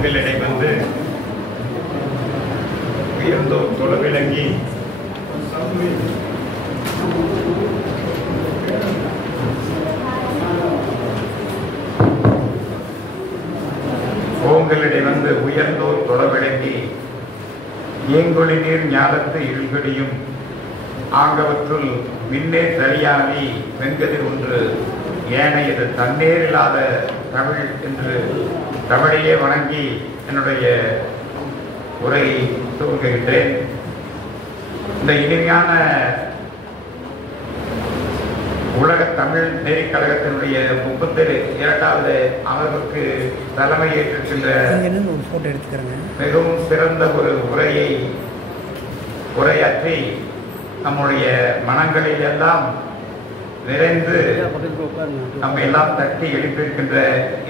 ஓங்கலிடை வந்து உயர்ந்தோர் தொலைவிலங்கி ஓங்கலிடை வந்து உயர்ந்தோர் தொலைவிலங்கி ஏங்கொழி நீர் ஞாலத்து இருள்கடியும் ஆங்கவற்றுள் மின்னே சரியானி வெண்கதிர் ஒன்று ஏனையது தண்ணீர் இல்லாத தமிழ் என்று தமிழையே வணங்கி என்னுடைய உரையை துவங்குகின்றேன். இந்த இனிமையான உலக தமிழ் நெறிக்கழகத்தினுடைய 32வது அமர்வுக்கு தலைமை ஏற்றிருக்கின்ற மிகவும் சிறந்த ஒரு உரையாற்றி நம்முடைய மனங்களில் எல்லாம் நிறைந்து நம்ம எல்லாம் தட்டி எழுப்பியிருக்கின்ற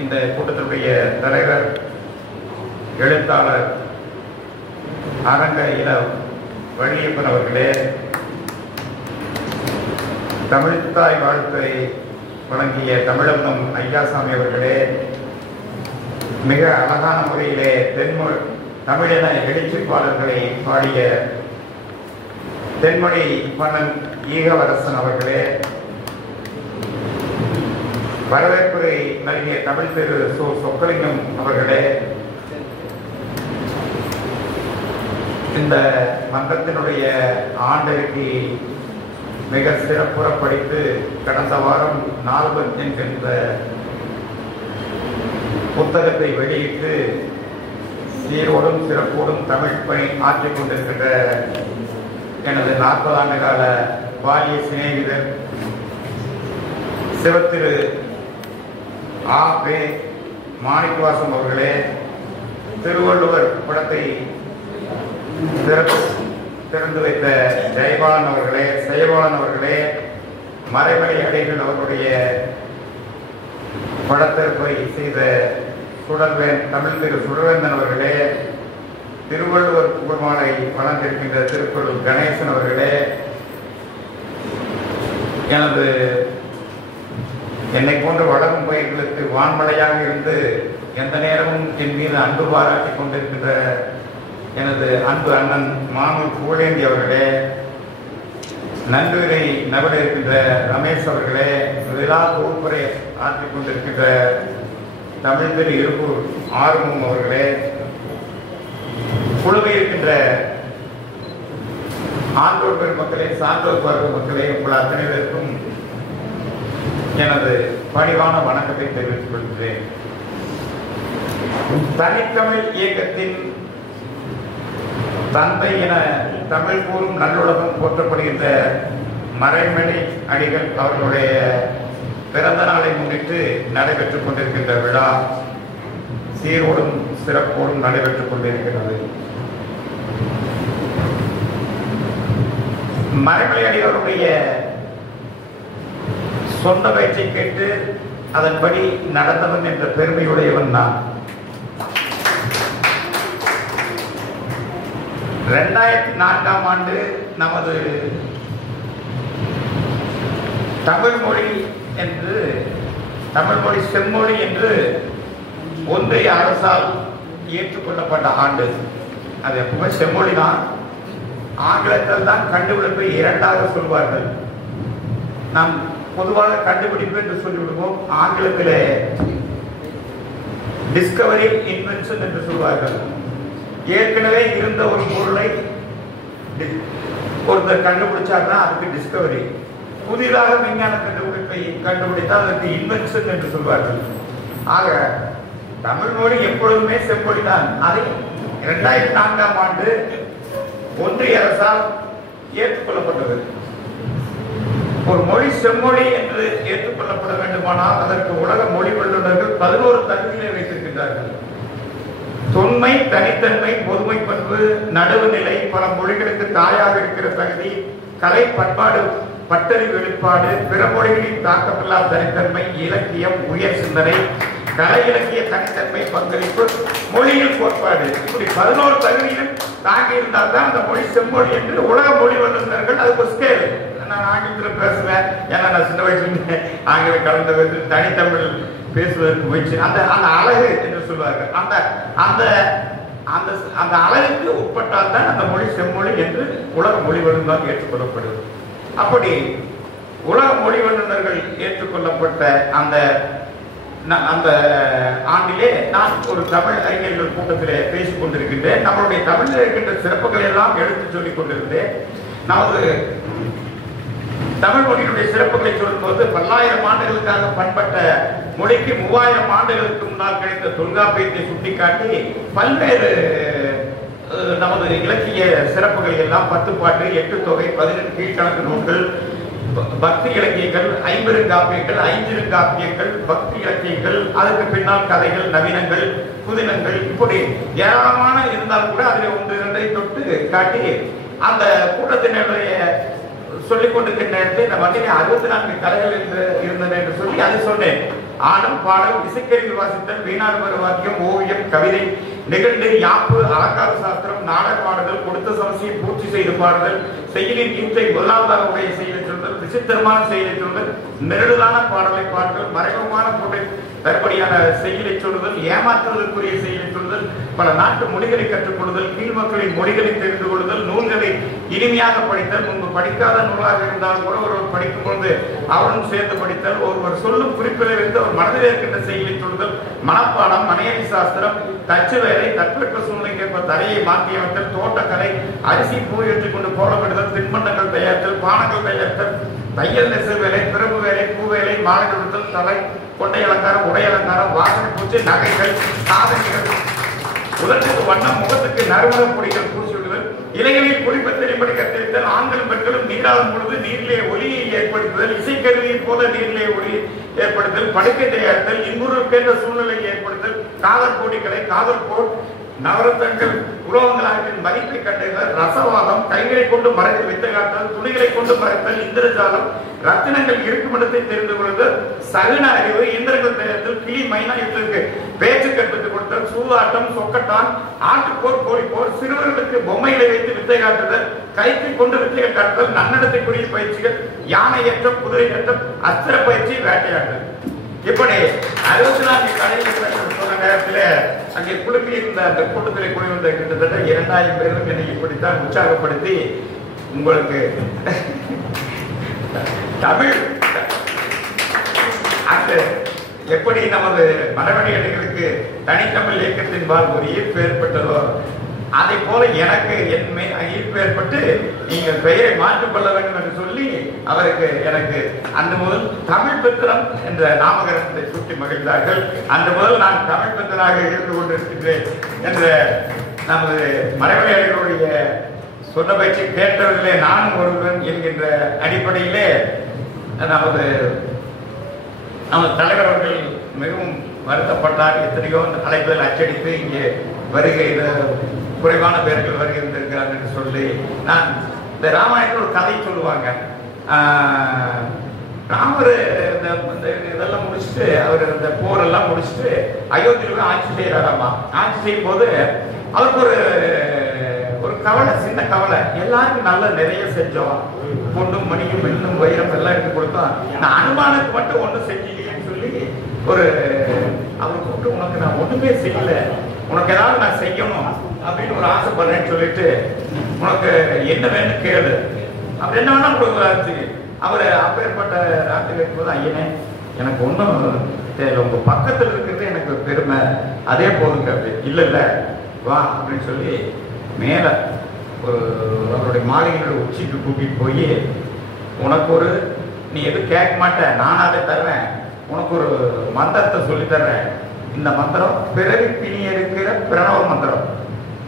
இந்த கூட்டத்தினுடைய தலைவர் எழுத்தாளர் அரங்க இள வழியப்பன் அவர்களே, தமிழ்த்தாய் வாழ்த்தை வழங்கிய தமிழகம் ஐயாசாமி அவர்களே, மிக அழகான முறையிலே தமிழென எழுச்சிப்பாளர்களை பாடிய தென்மொழி பண்ணன் ஈகவரசன் அவர்களே, வரவேற்புரை நல்கிய தமிழ் திரு சொக்கலிங்கம் அவர்களே, இந்த மன்றத்தினுடைய ஆண்டறிக்கை மிக சிறப்புற படித்து கடந்த வாரம் நால்வன் என்கின்ற புத்தகத்தை வெளியிட்டு சீரோடும் சிறப்போடும் தமிழ் பணி ஆற்றிக் கொண்டிருக்கின்ற எனது 40 ஆண்டு கால பாலிய சிநேகிதர் சிவத்திரு மாணிக்கவாசம் அவர்களே, திருவள்ளுவர் படத்தை திறந்து வைத்த ஜெயபாலன் அவர்களே, செயபாலன் அவர்களே, மறைமலை அடைகள் அவர்களுடைய படத்திறப்பை செய்த தமிழ் திரு சுடர்வேந்தன் அவர்களே, திருவள்ளுவர் புகழ்மாலை வளர்ந்திருக்கின்ற திருக்குறள் கணேசன் அவர்களே, என்னை போன்ற வளரும் பயிர்களுக்கு வான்மலையாக இருந்து எந்த நேரமும் என் மீது அன்பு பாராட்டி கொண்டிருக்கின்ற எனது அன்பு அண்ணன் மானூர் புகழேந்தி அவர்களே, நன்றியை நபர் இருக்கின்ற ரமேஷ் அவர்களே, விழா தொகுப்புரை ஆற்றிக் கொண்டிருக்கின்ற தமிழ் திரு இருப்பூர் ஆறுமுகம் அவர்களே, குழுவில் இருக்கின்ற ஆண்டோர் பெருமக்களே, சான்றோர் பருவ மக்களே, உங்கள் அத்தனை பேருக்கும் எனது பணிவான வணக்கத்தை தெரிவித்துக் கொள்கிறேன். தனித்தமிழ் இயக்கத்தின் தந்தை என தமிழ் கூறும் நல்லுலகம் போற்றப்படுகின்ற மறைமலை அடிகள் அவர்களுடைய பிறந்த நாளை முன்னிட்டு நடைபெற்றுக் கொண்டிருக்கின்ற விழா சீரோடும் சிறப்போடும் நடைபெற்றுக் கொண்டிருக்கிறது. மறைமலை அடிகளுடைய சொந்த பேச்சை கேட்டு அதன்படி நடந்தவன் என்ற பெருமையுடையவன் நான். 2004ஆம் ஆண்டு நமது தமிழ்மொழி செம்மொழி என்று ஒன்றிய அரசால் ஏற்றுக்கொள்ளப்பட்ட ஆண்டு. அது எப்பவுமே செம்மொழி தான். ஆங்கிலத்தில் தான் கண்டுபிடிப்பை 2ஆக சொல்வார்கள். நாம் பொதுவாக கண்டுபிடிப்பு என்று சொல்லிவிடுவோம். ஆங்கிலத்தில் டிஸ்கவரி இன்வென்ஷன் என்று சொல்வார்கள். ஏற்கனவே இருந்த ஒரு பொருளை ஒருத்தர் கண்டுபிடிச்சார்னா அதுக்கு டிஸ்கவரி. புதிதாக விஞ்ஞான கண்டுபிடிப்பை கண்டுபிடித்தால் அதற்கு இன்வென்ஷன் என்று சொல்வார்கள். ஆக தமிழ் மொழி எப்பொழுதுமே செம்மொழி தான். அதை 2004ஆம் ஆண்டு ஒன்றிய அரசால் ஏற்றுக்கொள்ளப்பட்டது. ஒரு மொழி செம்மொழி என்று ஏற்றுக்கொள்ளப்பட வேண்டுமானால் அதற்கு உலக மொழி வல்லுநர்கள் 11 தகுதிகளை வைத்திருக்கின்றார்கள். தொன்மை, தனித்தன்மை, பொதுமை பண்பு, நடுவுநிலை, பல மொழிகளுக்கு தாயாக இருக்கிற தகுதி, கலை பண்பாடு, பட்டறிவு வெளிப்பாடு, பிற மொழிகளின் தாக்கமில்லா தனித்தன்மை, இலக்கியம், உயர் சிந்தனை, கலை இலக்கிய தனித்தன்மை, பங்களிப்பு, மொழியில் கோட்பாடு, இப்படி 11 தகுதியிலும் தாங்கி இருந்தால் தான் அந்த மொழி செம்மொழி என்று உலக மொழி வல்லுநர்கள் அதுக்கு ஸ்கேல். நான் ஆங்கிலத்தில் பேசுவேன், ஏன்னா நான் சின்ன வயசுல ஆங்கிலம் கலந்த தனித்தமிழ் பேசுவதற்கு முயற்சி அந்த அந்த அழகு என்று சொல்வார்கள். அந்த அந்த அந்த அந்த அழகுக்கு உட்பட்டால் தான் அந்த மொழி செம்மொழி என்று உலக மொழி வல்லுநர்கள் ஏற்றுக்கொள்ளப்படுவது. அப்படி உலக மொழி வல்லுநர்கள் ஏற்றுக்கொள்ளப்பட்ட அந்த அந்த ஆண்டிலே நான் ஒரு தமிழ் அறிஞர்கள் கூட்டத்திலே பேசிக் கொண்டிருக்கின்றேன். நம்மளுடைய தமிழில் இருக்கின்ற சிறப்புகளை எல்லாம் எடுத்து சொல்லிக் கொண்டிருந்தேன். நமது தமிழ் மொழியினுடைய சிறப்புகளை சொல்லும்போது 1000 ஆண்டுகளுக்காக பண்பட்ட மொழிக்கு 3000 ஆண்டுகளுக்கு முன்னால் கிடைத்த தொல்காப்பியத்தை சுட்டிக்காட்டி பல்வேறு நமது இலக்கிய சிறப்புகளை எல்லாம் 10 பாட்டு, 8 தொகை, 18 கீழ்கணக்கு நூல்கள், பக்தி இலக்கியங்கள், 50 காப்பியங்கள், 5 காப்பியங்கள், பக்தி இலக்கியங்கள், அதற்கு பின்னால் கதைகள், நவீனங்கள், புதினங்கள், இப்படி ஏராளமான இருந்தால் கூட அதில் 1-2 தொட்டு காட்டி அந்த கூட்டத்தினுடைய சொல்லிக் கொண்டிருக்கிற நேரத்தில் இந்த மண்ணிலே 64 கலைகள் இருந்தன என்று சொல்லி அது சொன்னேன். ஆடம், பாடல், இசைக்கருவி வாசித்தல், வீணாடு வாக்கியம், ஓவியம், கவிதை, நிகழ்ந்து, யாப்பு, அலங்கார சாஸ்திரம், நாடக பாடுதல், கொடுத்த சமசியை பூர்த்தி செய்து பாடுதல், செயலின் ஈட்டை முதலாவதாக உடைய செயலை சொல்தல், விசித்திரமான செயலை சொல்தல், நெருடலான பாடலை பாடுதல், மறைமுகமான பொருளை தற்படியான செயலை சொல்லுதல், ஏமாற்றுவதற்குரிய செயலை சொல்லுதல், பல நாட்டு மொழிகளை கற்றுக்கொள்ளுதல், கீழ் மக்களின் மொழிகளை தெரிந்து கொள்ளுதல், நூல்களை இனிமையாக படித்தல், முன்பு படிக்காத நூலாக இருந்தாலும் கூட ஒருவர் படிக்கும் பொழுது அவரும் சேர்ந்து படித்தல், ஒருவர் சொல்லும் குறிப்பிலிருந்து அவர் மனதில் இருக்கின்ற செயலை சொல்லுதல், மனப்பாடம், மனையடி சாஸ்திரம், தச்சு வேலை, தட்பெற்ற சூழ்நிலைக்கு ஏற்ப தரையை மாற்றி அமைத்தல், தோட்டக்கலை, அரிசி பூ ஏற்றிக் கொண்டு கோலமிடுதல், தின்பண்டங்கள் தயாரித்தல், பானங்கள் தயாரித்தல், தையல் நெசு வேலை, பிரபு வேலை, பூவேலை, மாலை கொடுத்தல், தலை கொண்டை அலங்காரம், உடை அலங்காரம், வாசனை பூச்சி, நகைகள், சாதனைகள், உதட்டுக்கு வண்ணம், முகத்துக்கு நறுமண பொடிகள் பூசி விடுதல், இலைகளில் குடிப்பத்திரிப்படி கத்தரித்தல், ஆண்களும் பெண்களும் நீராடும் பொழுது நீரிலே ஒலியை ஏற்படுத்துதல், இசைக்கருவியை போல நீரிலே ஒலி ஏற்படுத்தல், படுக்கை தயாரித்தல், இன்புறுக்கேற்ற சூழ்நிலையை ஏற்படுத்தல், காதல் போட்டிகளை, காதல் போர், நவரத்தங்கள், உலோகங்களாகிய மதிப்பை கண்டறிதல், ரசவாதம், கைகளை கொண்டு மறைத்து வித்தை காட்டல், துணிகளை கொண்டு மறைத்தல், இந்திரஜாலம், ரத்தினங்கள் இருக்கும் இடத்தை தெரிந்து கொள்ளுதல், சகுன அறிவு, இந்திரங்கள் தயாரித்தல், கிளி மைனா இவற்றுக்கு பேச்சு கற்பித்துக் கொடுத்தல், சூதாட்டம், சொக்கட்டான், ஆட்டுப்போர், கோழிப்போர், சிறுவர்களுக்கு பொம்மைகளை வைத்து வித்தை காட்டுதல், கைத்தை கொண்டு வித்தைகள் காட்டுதல், நன்னடத்தைக்குரிய பயிற்சிகள், யானை ஏற்றம், குதிரை ஏற்றம், அஸ்திர பயிற்சி, வேட்டையாடுதல். இப்படி 64 கலைஞர்கள் சொன்ன நேரத்தில் அங்கே குழுப்பி இருந்த அந்த கூட்டத்தில் குழுவிருந்த கிட்டத்தட்ட 2000 பேரும் என்னை இப்படித்தான் உற்சாகப்படுத்தி உங்களுக்கு தமிழ் அந்த எப்படி நமது மரபணி அணிகளுக்கு தனித்தமிழ் இயக்கத்தின் பால் ஒரு ஈர்ப்பு ஏற்பட்டதோ அதை போல எனக்கு என் ஈர்ப்பு ஏற்பட்டு நீங்கள் பெயரை மாற்றிக்கொள்ள வேண்டும் என்று சொல்லி அவருக்கு எனக்கு அன்று முதல் தமிழ் பித்திரன் என்ற நாமகரணத்தை சூட்டி மகிழ்ந்தார்கள். அன்று முதல் நான் தமிழ் பித்தனாக இருந்து கொண்டிருக்கின்றேன் என்ற நமது மரபணிகளுடைய சொன்ன பயிற்சி கேட்டவர்களே நானும் ஒருவன் என்கின்ற அடிப்படையிலே நமது தலைவர் அவர்கள் மிகவும் வருத்தப்பட்டார். எத்தனையோ அழைப்புகள் அச்சடித்து இங்கே வருகை குறைவான பேர்கள் வருகின்றிருக்கிறார்கள் என்று சொல்லி நான் இந்த ராமாயணத்தில் ஒரு கதை சொல்லுவாங்க. ராமர் இதெல்லாம் முடிச்சுட்டு அவர் இந்த போரெல்லாம் முடிச்சுட்டு அயோத்தியில் ஆட்சி செய்யறாராமா. ஆட்சி செய்யும் போது அவருக்கு ஒரு கவலை, சின்ன கவலை, எல்லாருக்கும் நல்ல நிறைய செஞ்சோம், பொண்ணும் மணியும் வெண்ணும் வைரம் எல்லாம் எடுத்து கொடுத்தோம், நான் அனுமானுக்கு மட்டும் ஒன்றும் செஞ்சீங்கன்னு சொல்லி அவர் கூப்பிட்டு உனக்கு நான் ஒண்ணுமே செய்யல, உனக்கு ஏதாவது நான் செய்யணும் அப்படின்னு ஒரு ஆசைப்படுறேன்னு சொல்லிட்டு உனக்கு என்ன வேணும் கேளு, அவர் என்ன வேணா கொடுக்குறாச்சு. அவர் அப்பேற்பட்ட ராத்திரி வைக்கும்போது ஐயனே எனக்கு ஒன்றும் தேவை, உங்க பக்கத்தில் இருக்கிறது எனக்கு பெருமை, அதே போதுங்க. அப்படி இல்லை இல்லை வா அப்படின்னு சொல்லி மேல ஒரு அவருடைய மாளிகையோட உச்சிக்கு கூட்டிட்டு போய் உனக்கு நீ எதுவும் கேட்க மாட்ட, நானும் அதை தர்றேன், உனக்கு ஒரு மந்திரத்தை சொல்லி தர்றேன். இந்த மந்திரம் பிறவி பிணி இருக்கிற பிரணவ மந்திரம்,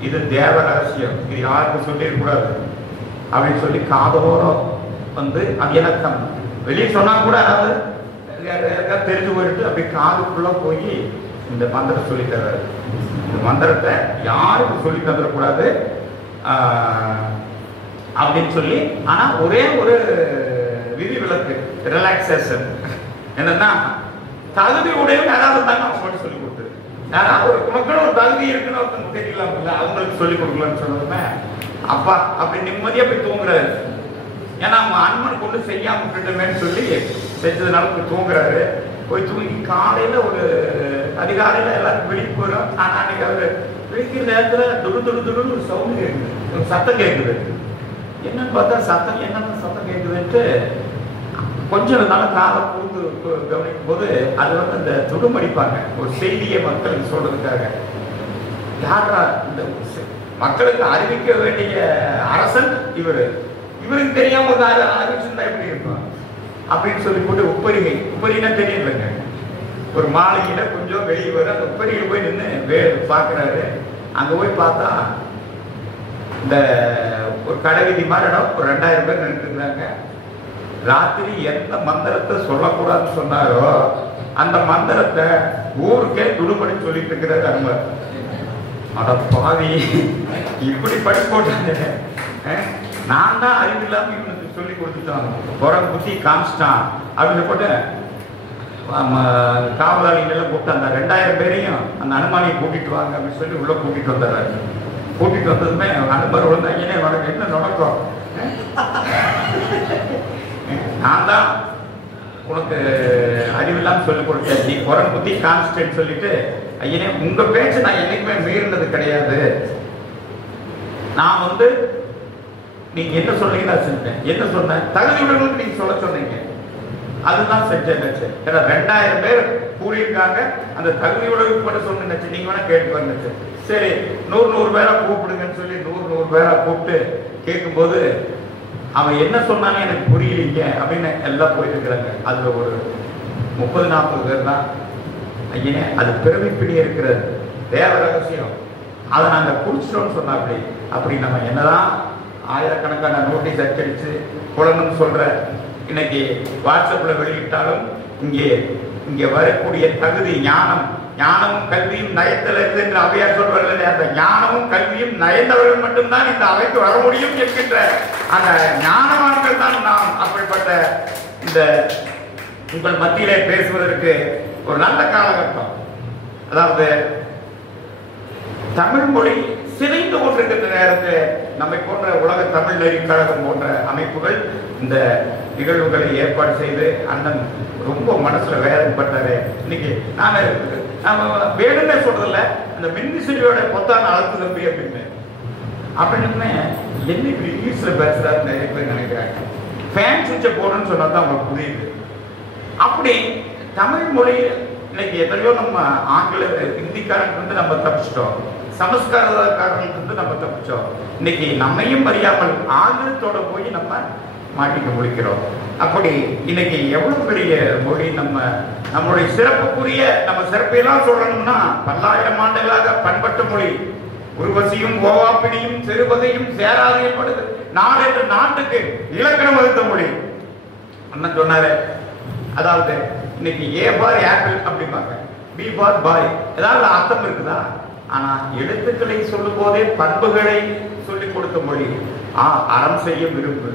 இது தேவ ரகசியம், இது யாருக்கும் சொல்லிடக்கூடாது அப்படின்னு சொல்லி காதோரம் அது எனக்கு வெளியே சொன்னா கூட அதாவது தெரிஞ்சு போயிட்டு அப்படி காதுக்குள்ள போய் இந்த மந்திரம் சொல்லி தர்றாரு. இந்த மந்திரத்தை யாருக்கும் சொல்லி தந்துடக்கூடாது அப்படின்னு சொல்லி, ஆனா ஒரே ஒரு விதி விலக்கு, ரிலாக்ஸேஷன் என்னன்னா தகுதி உடையவங்க யாராவது இருந்தாங்க அவங்க மட்டும் சொல்லி கொடுத்துரு, யாராவது உனக்குன்னு ஒரு தகுதி இருக்குன்னு ஒருத்தவங்க தெரியலாம் இல்லை அவங்களுக்கு சொல்லி கொடுக்கலான்னு சொன்னதுமே அப்பா அப்படி நிம்மதியா போய் தூங்குறாரு. ஏன்னா அவங்க அன்பன் கொண்டு செய்யாம விட்டுட்டோமேன்னு சொல்லி செஞ்சதுனால போய் தூங்குறாரு. போய் தூங்கி காலையில ஒரு அதிகாலையில எல்லாரும் விழிப்பு வரும். ஆனா அன்னைக்கு அவரு விழிக்கிற நேரத்துல துடு துடு துடுன்னு ஒரு சவுண்ட் கேட்குது, ஒரு சத்தம் கேட்குது. என்னன்னு பார்த்தா சத்தம் என்னென்ன சத்தம் கேட்குதுன்ட்டு கொஞ்சம் நாள காலம் கூர்ந்து கவனிக்கும் போது அது வந்து இந்த துடுமடிப்பாங்க, ஒரு செய்தியை மக்களுக்கு சொல்றதுக்காக. யாரா இந்த மக்களுக்கு அறிவிக்க வேண்டிய அரசன் இவருக்கு தெரியாம ஒரு அறிவிச்சுருந்தா எப்படி இருக்கும் அப்படின்னு சொல்லி போட்டு உப்பரினா தெரியலங்க. ஒரு மாளிகையில கொஞ்சம் வெளியே வர அந்த உப்பரியில் போய் நின்று பார்க்குறாரு. அங்க போய் பார்த்தா இந்த ஒரு கடைவீதி மாதிரி இடம், ஒரு 2000 பேர் நின்றுருக்குறாங்க. ராத்திரி எந்த மந்திரத்தை சொல்லக்கூடாதுன்னு சொன்னாரோ அந்த மந்திரத்தை ஊருக்கே துடுபடி சொல்லிட்டு இருக்கிறாரு அனுமர். அட பாவி, இப்படி படி போட்டாங்க. நான் தான் அறிவு இல்லாம இவனுக்கு சொல்லி கொடுத்துட்டான், புறம் புத்தி காமிச்சிட்டான் அப்படின்னு போட்டு காவலாளிகள் கூப்பிட்டு அந்த 2000 பேரையும் அந்த அனுமானியை கூட்டிட்டு வாங்க அப்படின்னு சொல்லி உள்ள கூட்டிட்டு வந்துடுறாரு. கூட்டிட்டு வந்ததுமே அனுமர் விழுந்தாங்கன்னே உனக்கு என்ன நடக்கும், நான் தான் உனக்கு அறிவில்லாம சொல்லிக் கொடுத்தேன், நீ புறம் புத்தி காமிச்சிட்டேன்னு சொல்லிட்டு, ஐயனே உங்க பேச்சு நான் என்னைக்குமே மீறினது கிடையாது. நான் வந்து நீங்க என்ன சொல்றீங்க நான் செஞ்சேன். என்ன சொன்னேன், தகுதியுடன் நீங்க சொல்ல சொன்னீங்க, அதுதான் செஞ்சேன். 2000 பேர் கூறியிருக்காங்க, அந்த தகுதியுடன் மட்டும் சொன்னேன். நீங்க வேணா கேட்டு வந்துச்சு. சரி 100 பேரா கூப்பிடுங்கன்னு சொல்லி 100 பேரா கூப்பிட்டு கேட்கும்போது அவன் என்ன சொன்னானே எனக்கு புரியலீங்க அப்படின்னு எல்லாம் போயிட்டு இருக்கிறாங்க. அதுல ஒரு 30-40 பேர் தான் ஐயனே அது பிறவிப்பிடி இருக்கிறது தேவ ரகசியம், அதை நாங்கள் குடிச்சிட்டோம்னு சொன்னா அப்படி நம்ம என்னதான் ஆயிரக்கணக்கான நோட்டீஸ் அச்சடிச்சு குழந்தைன்னு சொல்ற இன்னைக்கு வாட்ஸ்அப்ல வெளியிட்டாலும் இங்கே வரக்கூடிய தகுதி ஞானமும் கல்வியும் நயத்தல் இருந்து என்று அவையார் சொல்வார்கள். அந்த ஞானமும் கல்வியும் நயந்தவர்கள் மட்டும்தான் இந்த அவைக்கு வர முடியும் என்கின்ற அந்த ஞானவான்கள் தான் நாம். அப்படிப்பட்ட இந்த உங்கள் மத்தியிலே பேசுவதற்கு ஒரு நல்ல காலகட்டம். அதாவது தமிழ் மொழி சிதைந்து கொண்டிருக்கின்ற நேரத்தில் நம்மை போன்ற உலக தமிழ் நெறி கழகம் போன்ற அமைப்புகள் இந்த நிகழ்வுகளை ஏற்பாடு செய்து அண்ணன் ரொம்ப மனசுல வேதனைப்பட்டாரு. இன்னைக்கு நான் வேணும்னே சொல்றதில்ல, அந்த மின்விசிறியோட பொத்தான அழுத்து தம்பி அப்படின்னு என்ன இப்படி இங்கிலீஷ்ல பேசுறாரு நிறைய பேர் நினைக்கிறாங்க. ஃபேன் சுவிட்சை போடுன்னு சொன்னா தான் அவங்களுக்கு புரியுது. அப்படி தமிழ் மொழி இன்னைக்கு எத்தனையோ நம்ம ஆங்கில ஹிந்திக்காரங்க வந்து நம்ம தப்பிச்சிட்டோம், சமஸ்காரக்காரங்களுக்கு வந்து நம்ம தப்பிச்சோம். இன்னைக்கு நம்மையும் அறியாமல் ஆங்கிலத்தோட போய் நம்ம மாட்டிக்க முடிக்கிறோம். அப்படி இன்னைக்கு எவ்வளவு பெரிய மொழி நம்மளுடைய சிறப்புக்குரிய நம்ம சிறப்பையெல்லாம் சொல்லணும்னா பல்லாயிரம் ஆண்டுகளாக பண்பட்ட மொழி. உருவசியும் ஓவாப்பினியும் சிறுவகையும் சேராது ஏற்படுது நாடு என்ற நாட்டுக்கு இலக்கணம் வகுத்த மொழி. அண்ணன் சொன்னாரு, அதாவது இன்னைக்கு ஏ பார் ஆப்பிள் அப்படிம்பாங்க, பி பார் பாய், ஏதாவது அர்த்தம் இருக்குதா? ஆனா எழுத்துக்களை சொல்லும் போதே பண்புகளை சொல்லிக் கொடுத்த மொழி. அறம் செய்ய விரும்பு,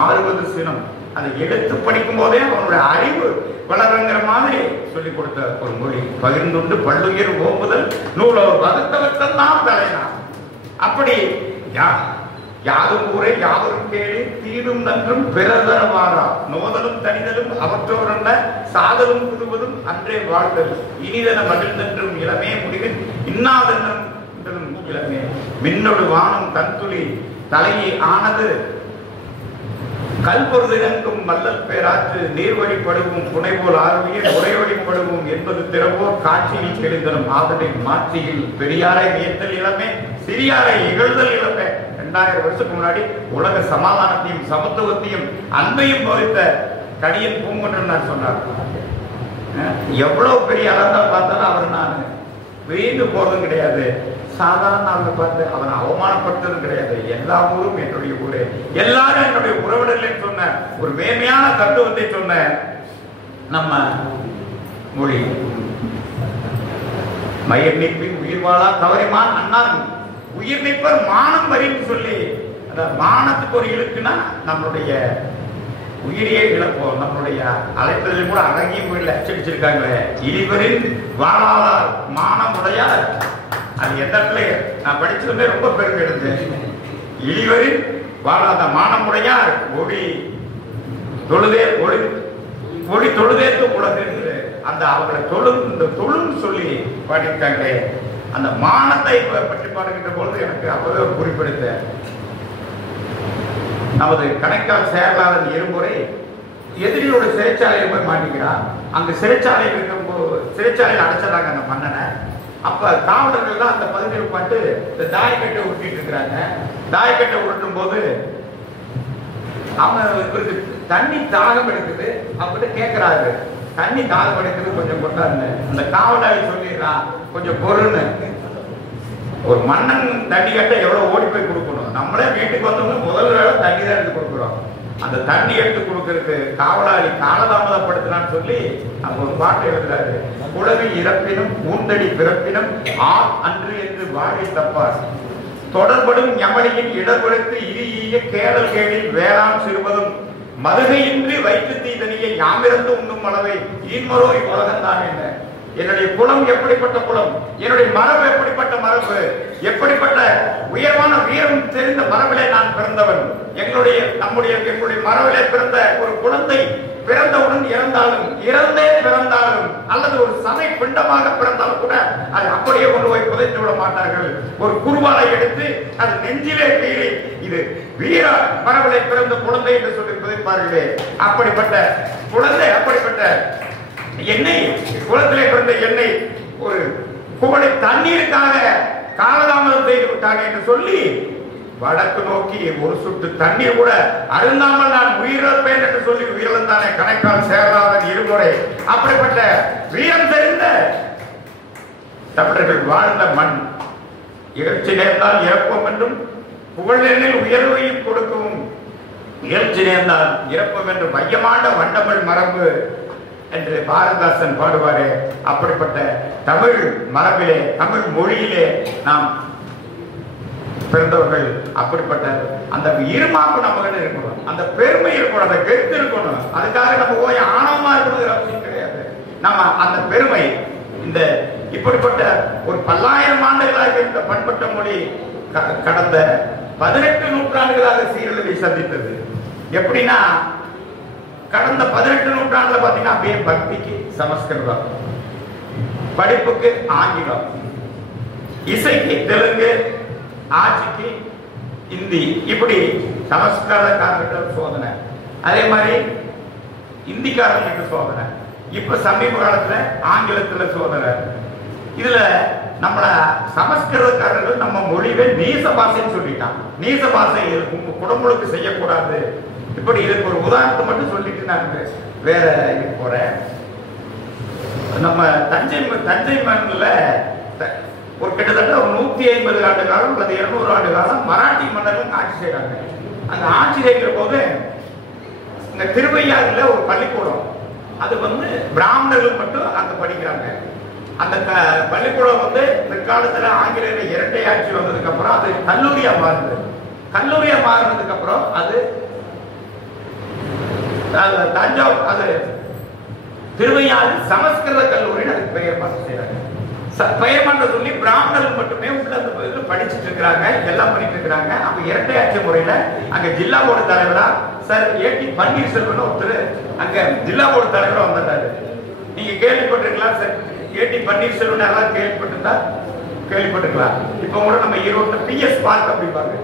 ஆறுவது சினம், அதை எடுத்து படிக்கும் போதே அவனுடைய அறிவு வளருங்கிற மாதிரி சொல்லிக் கொடுத்த ஒரு மொழி. பகிர்ந்துண்டு பல்லுயிர் ஓம்புதல் நூலோர் வகுத்தவர்தான் தலைனா. அப்படி யாதும் ஊரே யாவரும் கேளு தீடும் நன்றும் பிறதரவாரா நோதலும் தனிதலும் அவற்றோரண்ட சாதலும் புதுவதும் அன்றே வாழ்தல் இனிதன மகிழ்ந்தென்றும் இளமே முடிவில் இன்னாதென்றும் இளமே மின்னொடு வானம் தன்துளி தலையை ஆனது கல்பொருதினங்கும் மல்லல் பேராற்று நீர்வழிப்படுவோம் புனைபோல் ஆர்வியில் உரைவழிப்படுவோம் என்பது திறவோர் காட்சியில் தெளிந்தனும் ஆதனை மாற்றியில் பெரியாரை வியத்தல் இளமே சிறியாரை இகழ்தல் இளமே. 2000 வருஷத்துக்கு முன்னாடி உலக சமாதானத்தையும் சமத்துவத்தையும் அன்பையும் போதித்த கடியன் பூங்குன்றன் நான் சொன்னார். எவ்வளவு பெரிய அளந்தா பார்த்தாலும் அவர் நான் வீண்டு போறதும் கிடையாது, சாதாரண ஆளை பார்த்து அவனை அவமானப்படுத்துறதும் கிடையாது. எல்லா ஊரும் என்னுடைய ஊரே, எல்லாரும் என்னுடைய உறவினர்கள் சொன்ன ஒரு மேன்மையான தத்துவத்தை சொன்ன நம்ம மொழி. மயிர் நீப்பின் உயிர் வாழா தவறிமான் அண்ணான் உயிர் நீப்பர் மானம் வரின்னு சொல்லி, அதாவது மானத்துக்கு ஒரு இழுக்குன்னா நம்மளுடைய உயிரியே இழப்போம். நம்மளுடைய அழைப்பதில் கூட அடங்கிய மொழியில் அச்சடிச்சிருக்காங்களே, இழிவரின் வாழாதார் மானம் உடையார். அது எந்த இடத்துல நான் படிச்சிருந்தே ரொம்ப பெருமை எடுத்தேன். இழிவரின் வாழாத மானமுடையார் ஒளி தொழுதே ஒளி தொழுதேத்து உலகு அந்த அவங்களை தொழுன்னு சொல்லி பாடிட்டாங்களே, அந்த மானத்தை பற்றி பாடுகின்ற பொழுது எனக்கு அப்பவே ஒரு குறிப்பிடுத்த நமது கணைக்கால் செயலாளர் இருமுறை எதிரியோட சிறைச்சாலையில் போய் மாட்டிக்கிறான். அங்க சிறைச்சாலையில் இருக்கும்போது சிறைச்சாலையில் அடைச்சதாங்க அந்த மன்னனை. அப்ப காவலர்கள் தான் அந்த பகுதியில் பாட்டு இந்த தாயக்கட்டை உருட்டிட்டு இருக்கிறாங்க. தாயக்கட்டை உருட்டும் போது அவங்க இவருக்கு தண்ணி தாகம் எடுக்குது அப்படின்னு கேட்கிறாரு. தண்ணி தாகம் எடுக்குது, கொஞ்சம் கொண்டாருன்னு அந்த காவலாளி சொல்லிடுறான், கொஞ்சம் பொருள்னு. ஒரு மன்னன் தண்ணி கட்ட எவ்வளவு ஓடி போய் கொடுக்கணும். நம்மளே வீட்டுக்கு வந்தவங்க முதல் வேலை தண்ணி தான் எடுத்து கொடுக்குறோம். அந்த தண்ணி எடுத்து கொடுக்கறதுக்கு காவலாளி காலதாமதப்படுத்தினான்னு சொல்லி அவங்க ஒரு பாட்டு எழுதுறாரு. குளவி இறப்பினும் ஊந்தடி பிறப்பினும் அன்று என்று வாழி தப்பார் தொடர்படும் யமனியின் இடர்படுத்து இரிய கேடல் கேளில் வேளாண் சிறுவதும் மதுகையின்றி வைத்து தீதனியை யாமிறந்து உண்ணும் அளவை ஈன்மரோ இவ்வுலகம்தான் என்ன. என்னுடைய குலம் எப்படிப்பட்ட குலம், என்னுடைய மரபு எப்படிப்பட்ட மரபு, எப்படிப்பட்ட உயர்வான வீரம் தெரிந்த மரபிலே நான் பிறந்தவன். நம்முடைய மரபிலே பிறந்த ஒரு குழந்தை பிறந்தவுடன் இறந்தே பிறந்தாலும் அல்லது ஒரு சதை பிண்டமாக பிறந்தாலும் கூட அது அப்படியே கொண்டு போய் புதைத்து விட மாட்டார்கள். ஒரு குருவாலை எடுத்து அது நெஞ்சிலே கீழே இது வீர மரபிலே பிறந்த குழந்தை என்று சொல்லி புதைப்பார்களே, அப்படிப்பட்ட குழந்தை, அப்படிப்பட்ட எண்ணெய், குளத்திலே பிறந்த எண்ணெய் ஒரு குவளை தண்ணீருக்காக காலதாமதம் செய்து விட்டாங்க என்று சொல்லி வடக்கு நோக்கி ஒரு சுட்டு தண்ணீர் கூட அருந்தாமல் நான் உயிரிழப்பேன் என்று சொல்லி உயிரிழந்தானே கணைக்கால் சேரலாதன் இருமுறை. அப்படிப்பட்ட வீரம் தெரிந்த தமிழர்கள் வாழ்ந்த மண். இகழ்ச்சி நேர்ந்தால் இறப்போம் என்றும் புகழெண்ணில் உயர்வையும் கொடுக்கவும் இகழ்ச்சி நேர்ந்தால் இறப்போம் என்று மையமான வண்டமிழ் மரபு என்று பாரதிதாசன் பாடுவாரே. அப்படிப்பட்ட தமிழ் மரபிலே, தமிழ் மொழியிலே நாம் பிறந்தவர்கள். அப்படிப்பட்ட அந்த இருமாப்பு நம்ம கிட்ட இருக்கணும், அந்த பெருமை இருக்கணும், அந்த கெத்து இருக்கணும். அதுக்காக நம்ம போய் ஆணவமா இருக்கிறது அவசியம் கிடையாது. நம்ம அந்த பெருமை, இந்த இப்படிப்பட்ட ஒரு 1000 ஆண்டுகளாக இருந்த பண்பட்ட மொழி கடந்த 18 நூற்றாண்டுகளாக சீரழிவை சந்தித்தது. எப்படின்னா கடந்த 18 நூற்றாண்டுல பாத்தீங்கன்னா அப்படியே பக்திக்கு சமஸ்கிருதம், படிப்புக்கு ஆங்கிலம், இசைக்கு தெலுங்கு, ஆட்சிக்கு இந்தி, இப்படி சமஸ்கிருதக்காரர்கள் சோதனை, அதே மாதிரி இந்திக்காரர்களுக்கு சோதனை, இப்ப சமீப காலத்துல ஆங்கிலத்துல சோதனை. இதுல நம்மள சமஸ்கிருதக்காரர்கள் நம்ம மொழியை நீச பாஷைன்னு சொல்லிட்டான். நீச பாஷை உங்க குடும்பங்களுக்கு செய்யக்கூடாது. இப்படி இதுக்கு ஒரு உதாரணத்தை மட்டும் சொல்லிட்டு நான் வேற போறேன். நம்ம தஞ்சை மண்ணில் ஒரு கிட்டத்தட்ட ஒரு 150 ஆண்டு காலம் அல்லது 200 ஆண்டு காலம் மராட்டி மன்னர்கள் ஆட்சி செய்யறாங்க. அந்த ஆட்சி செய்கிற போது இந்த திருவையாறுல ஒரு பள்ளிக்கூடம், அது பிராமணர்கள் மட்டும் அங்க படிக்கிறாங்க. அந்த பள்ளிக்கூடம் பிற்காலத்துல ஆங்கிலேய இரட்டை ஆட்சி வந்ததுக்கு அப்புறம் அது கல்லூரியா மாறுது. கல்லூரியா மாறினதுக்கு அப்புறம் அது தஞ்சாவூர், அது திருவையாறு சமஸ்கிருத கல்லூரின்னு அதுக்கு பெயர் மாற்றம் செய்யறாங்க. பெயர் மாற்றம் சொல்லி பிராமணர்கள் மட்டுமே உள்ள அந்த படிச்சுட்டு இருக்கிறாங்க, எல்லாம் பண்ணிட்டு இருக்கிறாங்க. அப்ப இரட்டை ஆட்சி முறையில அங்க ஜில்லா போர்டு தலைவரா சார் ஏடி பன்னீர்செல்வன் ஒருத்தர் அங்க ஜில்லா போர்டு தலைவரா வந்தாரு. நீங்க கேள்விப்பட்டிருக்கலாம் சார், ஏடி பன்னீர்செல்வன் யாராவது கேள்விப்பட்டிருந்தா கேள்விப்பட்டிருக்கலாம். இப்ப கூட நம்ம ஈரோட்டில் PS பார்க் அப்படிப்பாங்க,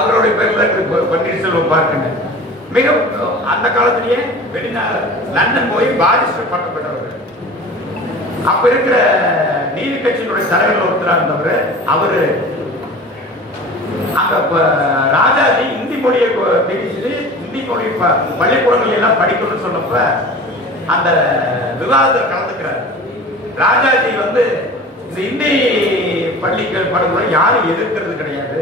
அவருடைய பேர்ல பன்னீர்செல்வம் பார்க்குங்க. மிக அந்த காலத்திலேயே லண்டன் போய் பாரிஸ்டர் பட்டம் பெற்றவர். அப்ப இருக்கிற நீதி கட்சியினுடைய தலைவர் ஒருத்தரா இருந்தவர். அவரு அங்க ராஜாஜி இந்தி மொழியை தெரிவிச்சு இந்தி மொழி பள்ளிக்கூடங்கள் எல்லாம் படிக்கணும்னு சொன்னப்ப அந்த விவாதத்தில் கலந்துக்கிறார். ராஜாஜி இந்த இந்தி பள்ளிகள் படுகொலை யாரும் எதிர்க்கிறது கிடையாது,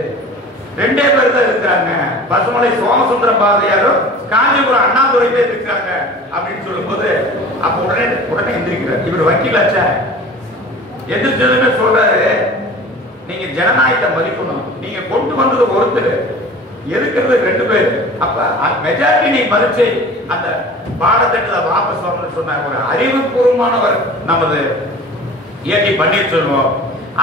2 பேர் தான் இருக்கிறாங்க. பசுமலை சோமசுந்தர பாரதியாரும் காஞ்சிபுரம் அண்ணாதுரை பேர் இருக்கிறாங்க அப்படின்னு சொல்லும் போது அப்ப உடனே எந்திரிக்கிறார். இவர் வக்கீலாச்சா எதிர்த்ததுன்னு சொல்றாரு, நீங்க ஜனநாயகத்தை மதிக்கணும், நீங்க கொண்டு வந்தது ஒருத்தர், எதுக்கிறது 2 பேர். அப்ப மெஜாரிட்டி நீ மதிச்சு அந்த பாடத்திட்டத்தை வாபஸ் வரணும்னு சொன்ன ஒரு அறிவுபூர்வமானவர் நமது ஏடி பன்னீர்செல்வம்.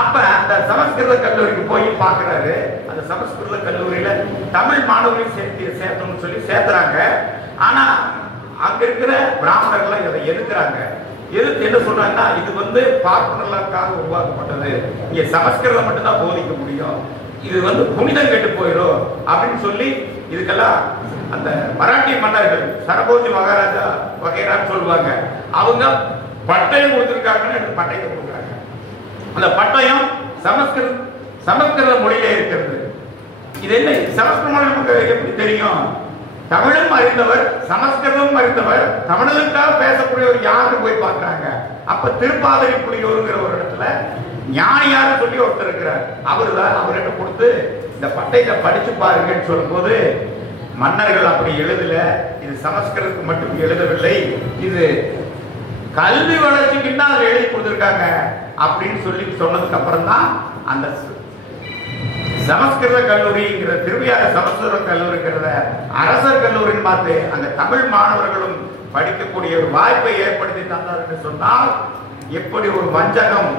அப்ப அந்த சமஸ்கிருத கல்லூரிக்கு போய் பாக்குறாரு. அந்த சமஸ்கிருத கல்லூரியில தமிழ் மாணவர்களையும் சேர்த்தோம்னு சொல்லி சேர்த்துறாங்க. ஆனா அங்க இருக்கிற பிராமணர்கள் இதை எதிர்க்கிறாங்க. எதிர்த்து என்ன சொல்றாங்கன்னா இது வந்து பார்ப்பனர்களுக்காக உருவாக்கப்பட்டது, இங்க சமஸ்கிருதம் மட்டும்தான் போதிக்க முடியும், இது வந்து புனிதம் கெட்டு போயிடும் அப்படின்னு சொல்லி இதுக்கெல்லாம் அந்த மராட்டிய மன்னர்கள் சரபோஜி மகாராஜா வகைரான்னு சொல்லுவாங்க, அவங்க பட்டயம் கொடுத்திருக்காங்கன்னு பட்டயத்தை கொடுக்குறாங்க. அந்த பட்டயம் சமஸ்கிருத மொழியில இருக்கிறது. இது என்ன சமஸ்கிருத மொழி நமக்கு எப்படி தெரியும்? தமிழும் அறிந்தவர் சமஸ்கிருதமும் அறிந்தவர் தமிழுக்காக பேசக்கூடியவர் யாருக்கு போய் பார்க்கிறாங்க. அப்ப திருப்பாதிரி புலியூருங்கிற ஒரு இடத்துல ஞானியார் சொல்லி ஒருத்தர் இருக்கிறார், அவர்தான் அவர்கிட்ட கொடுத்து இந்த பட்டயத்தை படிச்சு பாருங்கன்னு சொல்லும் போது மன்னர்கள் அப்படி எழுதல, இது சமஸ்கிருதத்துக்கு மட்டும் எழுதவில்லை, இது கல்வி வளர்ச்சிக்கு தான் அதை எழுதி கொடுத்திருக்காங்க அப்படின்னு சொல்லி சொன்னதுக்கு அப்புறம் தான் அந்த சமஸ்கிருத கல்லூரிங்கிற திருவியார சமஸ்கிருத கல்லூரிங்கிறத அரசர் கல்லூரின்னு பார்த்து அந்த தமிழ் மாணவர்களும் படிக்கக்கூடிய ஒரு வாய்ப்பை ஏற்படுத்தி தந்தார் என்று சொன்னால் எப்படி ஒரு வஞ்சகம்.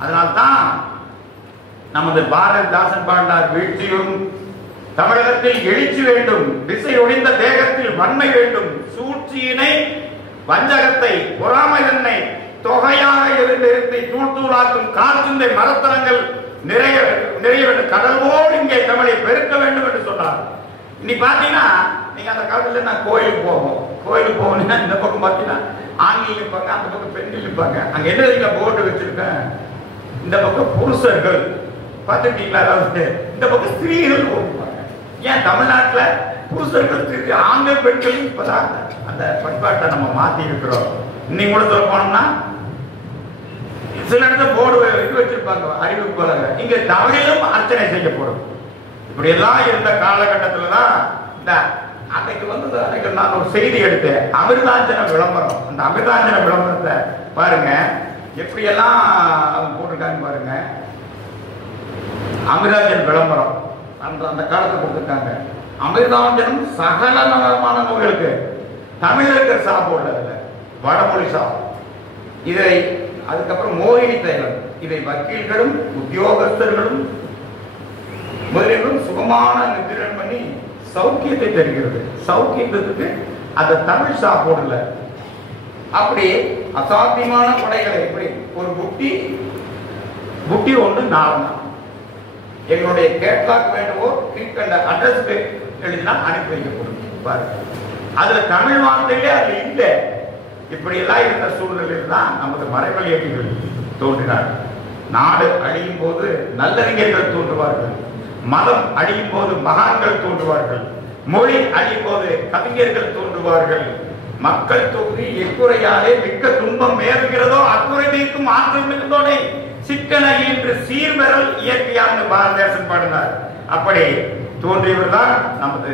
அதனால்தான் நமது பாரதிதாசன் பாண்டார் வீழ்ச்சியும் தமிழகத்தில் எழுச்சி வேண்டும், திசை ஒழிந்த தேகத்தில் வன்மை வேண்டும், சூழ்ச்சியினை வஞ்சகத்தை பொறாமை தன்னை தொகையாக இருந்தை தூள் தூளாக்கும் காற்றுந்தை மரத்தனங்கள் நிறைய வேண்டும், கடல்வோடு இங்கே தமிழை பெருக்க வேண்டும் என்று சொன்னார். இன்னைக்கு பாத்தீங்கன்னா நீங்க அந்த காலத்துல நான் கோயிலுக்கு போவோம்னா இந்த பக்கம் பாத்தீங்கன்னா ஆண்கள் நிற்பாங்க, அந்த பக்கம் பெண்கள் நிற்பாங்க. அங்க என்ன போர்டு வச்சிருக்கேன், இந்த பக்கம் புருஷர்கள் பார்த்துட்டீங்களா, அதாவது இந்த பக்கம் ஸ்திரீகள் போடுவாங்க. ஏன் தமிழ்நாட்டுல புருஷர்கள் ஆண்கள் பெண்கள் இப்பதான் அந்த பண்பாட்டை நம்ம மாத்தி இருக்கிறோம். இன்னைக்கு கூட சொல்ல போனோம்னா சில இடத்துல போர்டு இது வச்சிருப்பாங்க அறிவிப்பாங்க, இங்க தமிழிலும் அர்ச்சனை செய்யப்படும். இப்படி எல்லாம் இருந்த காலகட்டத்துல தான் இந்த அன்னைக்கு வந்து அன்னைக்கு நான் ஒரு செய்தி எடுத்தேன், அமிர்தாஞ்சன விளம்பரம். அந்த அமிர்தாஞ்சன விளம்பரத்தை பாருங்க எப்படி எல்லாம் அவங்க போட்டிருக்காங்க பாருங்க. அமிர்தாஞ்சன் விளம்பரம் அந்த காலத்தை கொடுத்திருக்காங்க. அமிர்தாஞ்சனம் சகலமான நோய்களுக்கு தமிழ் இருக்கிற சாப்பிடல, வடமொழி சாப்பிடும். இதை அதுக்கப்புறம் மோகினி தைலம், இதை வக்கீல்களும் உத்தியோகஸ்தர்களும் முதலிலும் சுகமான நிதிரன் பண்ணி சௌக்கியத்தை தருகிறது. சௌக்கியத்துக்கு அந்த தமிழ் சாப்பிடல. அப்படி அசாத்தியமான கொடைகளை எப்படி ஒரு புட்டி ஒன்று நாலு எங்களுடைய கேட்லாக் வேண்டுமோ கீழ்கண்ட அட்ரஸ் எழுதினா அனுப்பி வைக்கப்படும். பாருங்க, அதுல தமிழ் வார்த்தையிலே அது இல்லை. இப்படி எல்லாம் இருந்த சூழ்நிலையில் தான் நமது மறைமலையடிகள் தோன்றினார். நாடு அழியும் போது நல்லறிஞர்கள் தோன்றுவார்கள், மதம் அழியும் போது மகான்கள் தோன்றுவார்கள், மொழி அழியும் போது கவிஞர்கள் தோன்றுவார்கள். மக்கள் தொகுதி எக்குறையாலே மிக்க துன்பம் மேறுகிறதோ அக்குறை தீர்க்கும் ஆற்றல் மிகுந்தோடே சிக்கன என்று சீர்பெறல் இயற்கையான பாரதிதாசன் பாடினார். அப்படி தோன்றியவர் தான் நமது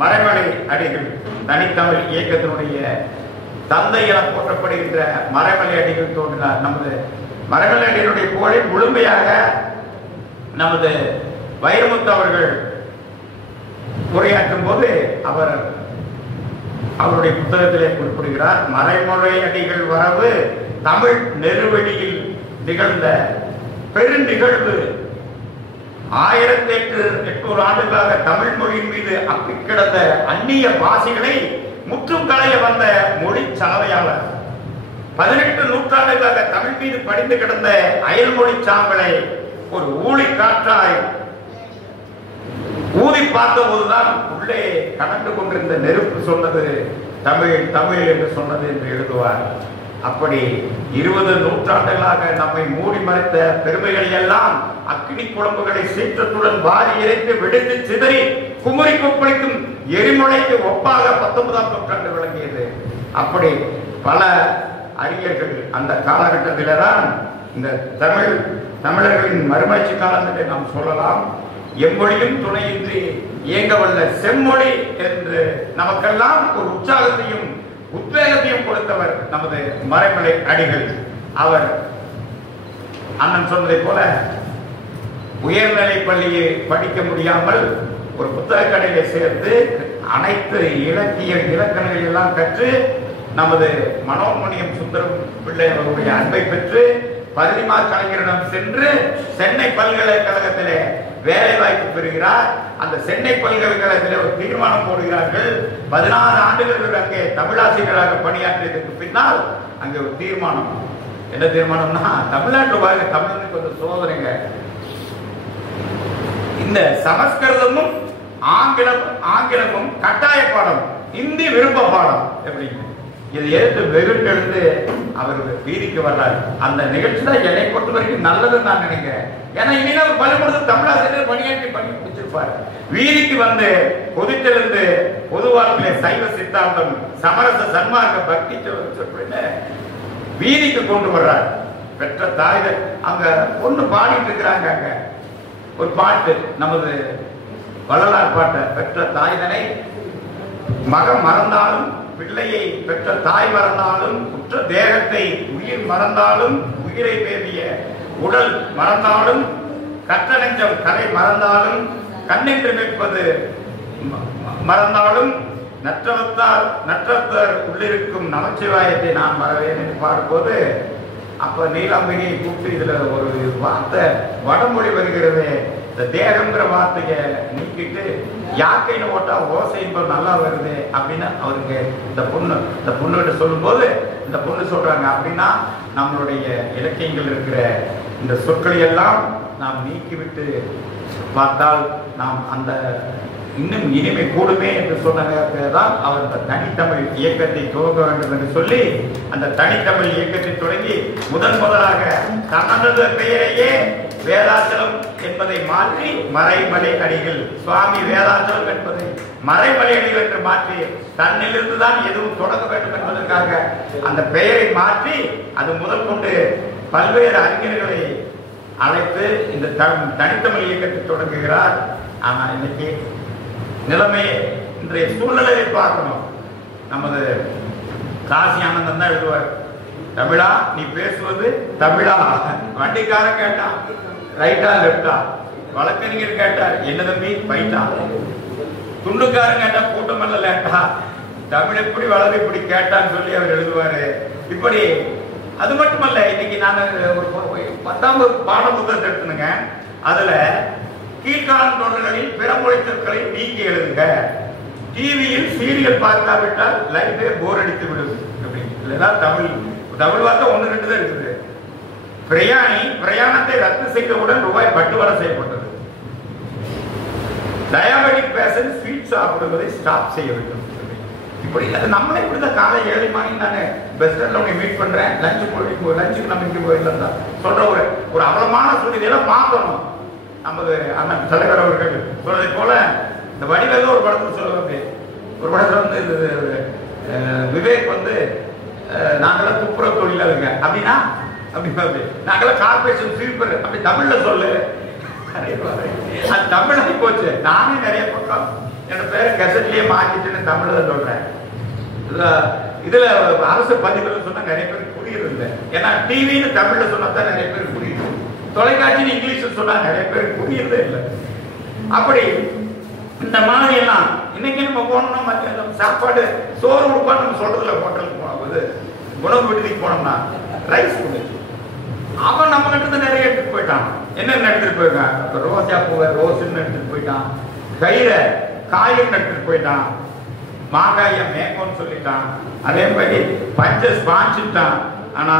மறைமலை அடிகள். தனித்தமிழ் இயக்கத்தினுடைய தந்தை என போற்றப்படுகின்ற மறைமலை அடிகள் தோன்றினார். நமது மறைமலை அடிகளுடைய புகழை முழுமையாக நமது வைரமுத்து அவர்கள் உரையாற்றும் போது அவருடைய புத்தகத்திலே குறிப்பிடுகிறார், மறைமலை அடிகள் வரவு தமிழ் நெருவெளியில் நிகழ்ந்த பெரு நிகழ்வு. 1800 ஆண்டுகளாக தமிழ் மொழியின் மீது அப்பி கிடந்த அந்நிய பாஷைகளை முற்றும் களைய வந்த மொழி சாவையாளர். 18 நூற்றாண்டுகளாக தமிழ் மீது படிந்து கிடந்த அயல்மொழி சாம்பலை ஒரு ஊழி காற்றாய் ஊதி பார்த்த போதுதான் உள்ளே கடந்து கொண்டிருந்த நெருப்பு சொன்னது தமிழ் தமிழ் என்று சொன்னது என்று எழுதுவார். அப்படி 20 நூற்றாண்டுகளாக நம்மை மூடி மறைத்த பெருமைகளை எல்லாம் அக்னி குழம்புகளை சீற்றத்துடன் வாரி இறைத்து வெடித்து சிதறி குமரி கொப்பளிக்கும் எரிமலைக்கு ஒப்பாக 19ஆம் நூற்றாண்டு விளங்கியது. அப்படி பல அறிஞர்கள் அந்த காலகட்டத்தில தான் இந்த தமிழர்களின் மறுமலர்ச்சி காலம் என்று நாம் சொல்லலாம். எம்மொழியும் துணையின்றி இயங்க வல்ல செம்மொழி என்று நமக்கெல்லாம் ஒரு உற்சாகத்தையும் உத்வேகத்தையும் கொடுத்தவர் நமது மறைமலை அடிகள். அவர் அண்ணன் சொன்னதை போல உயர்நிலை பள்ளியை படிக்க முடியாமல் ஒரு புத்தக கடையில சேர்த்து அனைத்து இலக்கணங்கள் எல்லாம் கற்று நமது மனோன்மணியம் சுந்தரம் பிள்ளை அவருடைய அன்பை பெற்று பரிதிமார் கலைஞரிடம் சென்று சென்னை பல்கலைக்கழகத்திலே வேலை வாய்ப்பு பெறுகிறார். அந்த சென்னை பல்கலைக்கழகத்தில் ஒரு தீர்மானம் போடுகிறார்கள். 16 ஆண்டுகள் அங்கே தமிழாசிரியராக பணியாற்றியதற்கு பின்னால் அங்கே ஒரு தீர்மானம். என்ன தீர்மானம்னா, தமிழ்நாட்டு வாழ்க்கை தமிழுக்கு கொஞ்சம் சோதனைங்க. இந்த சமஸ்கிருதமும் ஆங்கிலமும் கட்டாய பாடம், இந்தி விருப்ப பாடம். எப்படி இதை எதிர்த்து வெகுட்டெழுந்து அவர் வீதிக்கு வர்றாரு. அந்த நிகழ்ச்சி தான் என்னை பொறுத்த வரைக்கும் நல்லதுன்னு நான் நினைக்கிறேன். ஏன்னா இனிமேல் பள்ளிக்கூடத்தில் தமிழாசிரியர் பணியாற்றி பண்ணி முடிச்சிருப்பார். வீதிக்கு வந்து கொதித்தெழுந்து பொது வாழ்க்கையில சைவ சித்தாந்தம், சமரச சன்மார்க்க பக்தி சொற்படின்னு வீதிக்கு கொண்டு வர்றார். பெற்ற தாய்கள் அங்க பொண்ணு பாடிட்டு இருக்கிறாங்க. அங்க ஒரு பாட்டு, நமது வள்ளலார் பாட்டை, பெற்ற தாய்தனை மகம் மறந்தாலும் பிள்ளையை பெற்ற தாய் மறந்தாலும் உற்ற தேகத்தை உயிர் மறந்தாலும் உயிரை பேவிய உடல் மறந்தாலும் கற்ற நெஞ்சம் கரை மறந்தாலும் கண்ணின்று நிற்பது மறந்தாலும் நற்றத்தர் உள்ளிருக்கும் நமச்சிவாயத்தை நான் மறவேன் என்று பாடும்போது அப்ப நீலாம்பிகையை கூப்பிட்டு இதுல ஒரு வார்த்தை வடமொழி வருகிறது. இந்த தேகங்கிற வார்த்தையை நீக்கிட்டு யாக்கைன்னு ஓட்டா ஓசை என்பது நல்லா வருது அப்படின்னு அவருக்கு இந்த பொண்ணு சொல்லும் போது இந்த பொண்ணு சொல்றாங்க, அப்படின்னா நம்மளுடைய இலக்கியங்கள் இருக்கிற இந்த சொற்களை எல்லாம் நாம் நீக்கிவிட்டு பார்த்தால் நாம் அந்த இன்னும் இனிமை கூடுமே என்று சொன்னதான் அவர் இந்த தனித்தமிழ் இயக்கத்தை துவங்க வேண்டும் என்று சொல்லி அந்த தனித்தமிழ் இயக்கத்தை தொடங்கி முதலாக தனது பெயரையே வேதாச்சலம் என்பதை மாற்றி மறைமலை அடிகள், சுவாமி வேதாச்சலம் என்பதை மறைமலை அடிகள் என்று மாற்றி தன்னிலிருந்து தான் எதுவும் தொடங்க வேண்டும் என்பதற்காக அந்த பெயரை மாற்றி அது முதல் கொண்டு பல்வேறு அறிஞர்களை அழைத்து இந்த தனித்தமிழ் இயக்கத்தை தொடங்குகிறார். ஆனால் இன்னைக்கு நிலைமையை இன்றைய சூழ்நிலையை பார்க்கணும். நமது காசி ஆனந்தம் தான் எழுதுவார், தமிழா நீ பேசுவது தமிழா. வண்டிக்காரன் கேட்டான் ரைட்டா லெப்டா, வழக்கறிஞர் கேட்டார் என்ன தம்பி பைட்டா, துண்டுக்காரன் கேட்டா கூட்டம் அல்ல லேட்டா, தமிழ் எப்படி வளர்ந்து இப்படி கேட்டான்னு சொல்லி அவர் எழுதுவாரு. இப்படி அது மட்டுமல்ல, இன்னைக்கு நான் ஒரு 10ஆம் பாட புத்தகத்தை எடுத்துனுங்க. அதுல கீழ்காணும் தொடர்களில் பிற மொழி சொற்களை நீக்கி எழுதுங்க. டிவியில் சீரியல் பார்க்காவிட்டால் லைஃபே போர் அடித்து விடுது. இல்லைன்னா தமிழ் வார்த்தை 1-2 தான் இருக்குது. பிரயாணத்தை ரத்து செய்தவுடன் ரூபாய் பட்டுவாடா செய்யப்பட்டது. டயாபெட்டிக் பேஷண்ட் ஸ்வீட் சாப்பிடுவதை ஸ்டாப் செய்ய வேண்டும். இப்படி நம்மளே இப்படிதான் காலை 7 மணிக்கு நான் பஸ் ஸ்டாண்ட்ல உன்னை மீட் பண்றேன், லஞ்சுக்கு நம்ம இங்கே போயிடலாம் சொல்ற ஒரு அவலமான சூழ்நிலையெல்லாம் பார்க்கணும். நமது அண்ணன் தலைவர் அவர்கள் சொல்றதை போல இந்த வடிவேல ஒரு படத்துல சொல்லுவாங்க. ஒரு படத்துல வந்து விவேக் வந்து நாங்களாம் துப்புரவு தொழிலாளருங்க அப்படின்னா அப்படி நாங்களாம் கார்பரேஷன் ஸ்வீப்பர் அப்படி தமிழ்ல சொல்லு. அது தமிழாகி போச்சு. நானே நிறைய பக்கம் என்னோட பேரை கெசட்லயே மாத்திட்டுன்னு தமிழ்ல சொல்றேன். இதுல அரசு பதிவுகள் சொன்னா நிறைய பேருக்கு புரியுது இல்லை. ஏன்னா டிவின்னு தமிழ்ல சொன்னாதான் நிறைய பேருக்கு புரியுது, தொலைக்காட்சி இங்கிலீஷ் சொன்னா நிறைய பேருக்கு புரியுறதே இல்லை. அப்படி இந்த மாதிரி எல்லாம் இன்னைக்கு நம்ம போனோம்னா சாப்பாடு சோறு உட்பா நம்ம சொல்றதுல ஹோட்டலுக்கு போனது உணவு விடுதிக்கு போனோம்னா ரைஸ் கொடுத்து அவன் நம்ம கிட்ட நிறைய எடுத்துட்டு போயிட்டான். என்னென்ன எடுத்துட்டு போயிருக்கான், ரோஜா பூவை ரோஸ்ன்னு எடுத்துட்டு போயிட்டான், கயிறை காயும் எடுத்துட்டு போயிட்டான், மாங்காய மேங்கோன்னு சொல்லிட்டான், அதே மாதிரி பச்சை ஸ்பாஞ்சுட்டான். ஆனா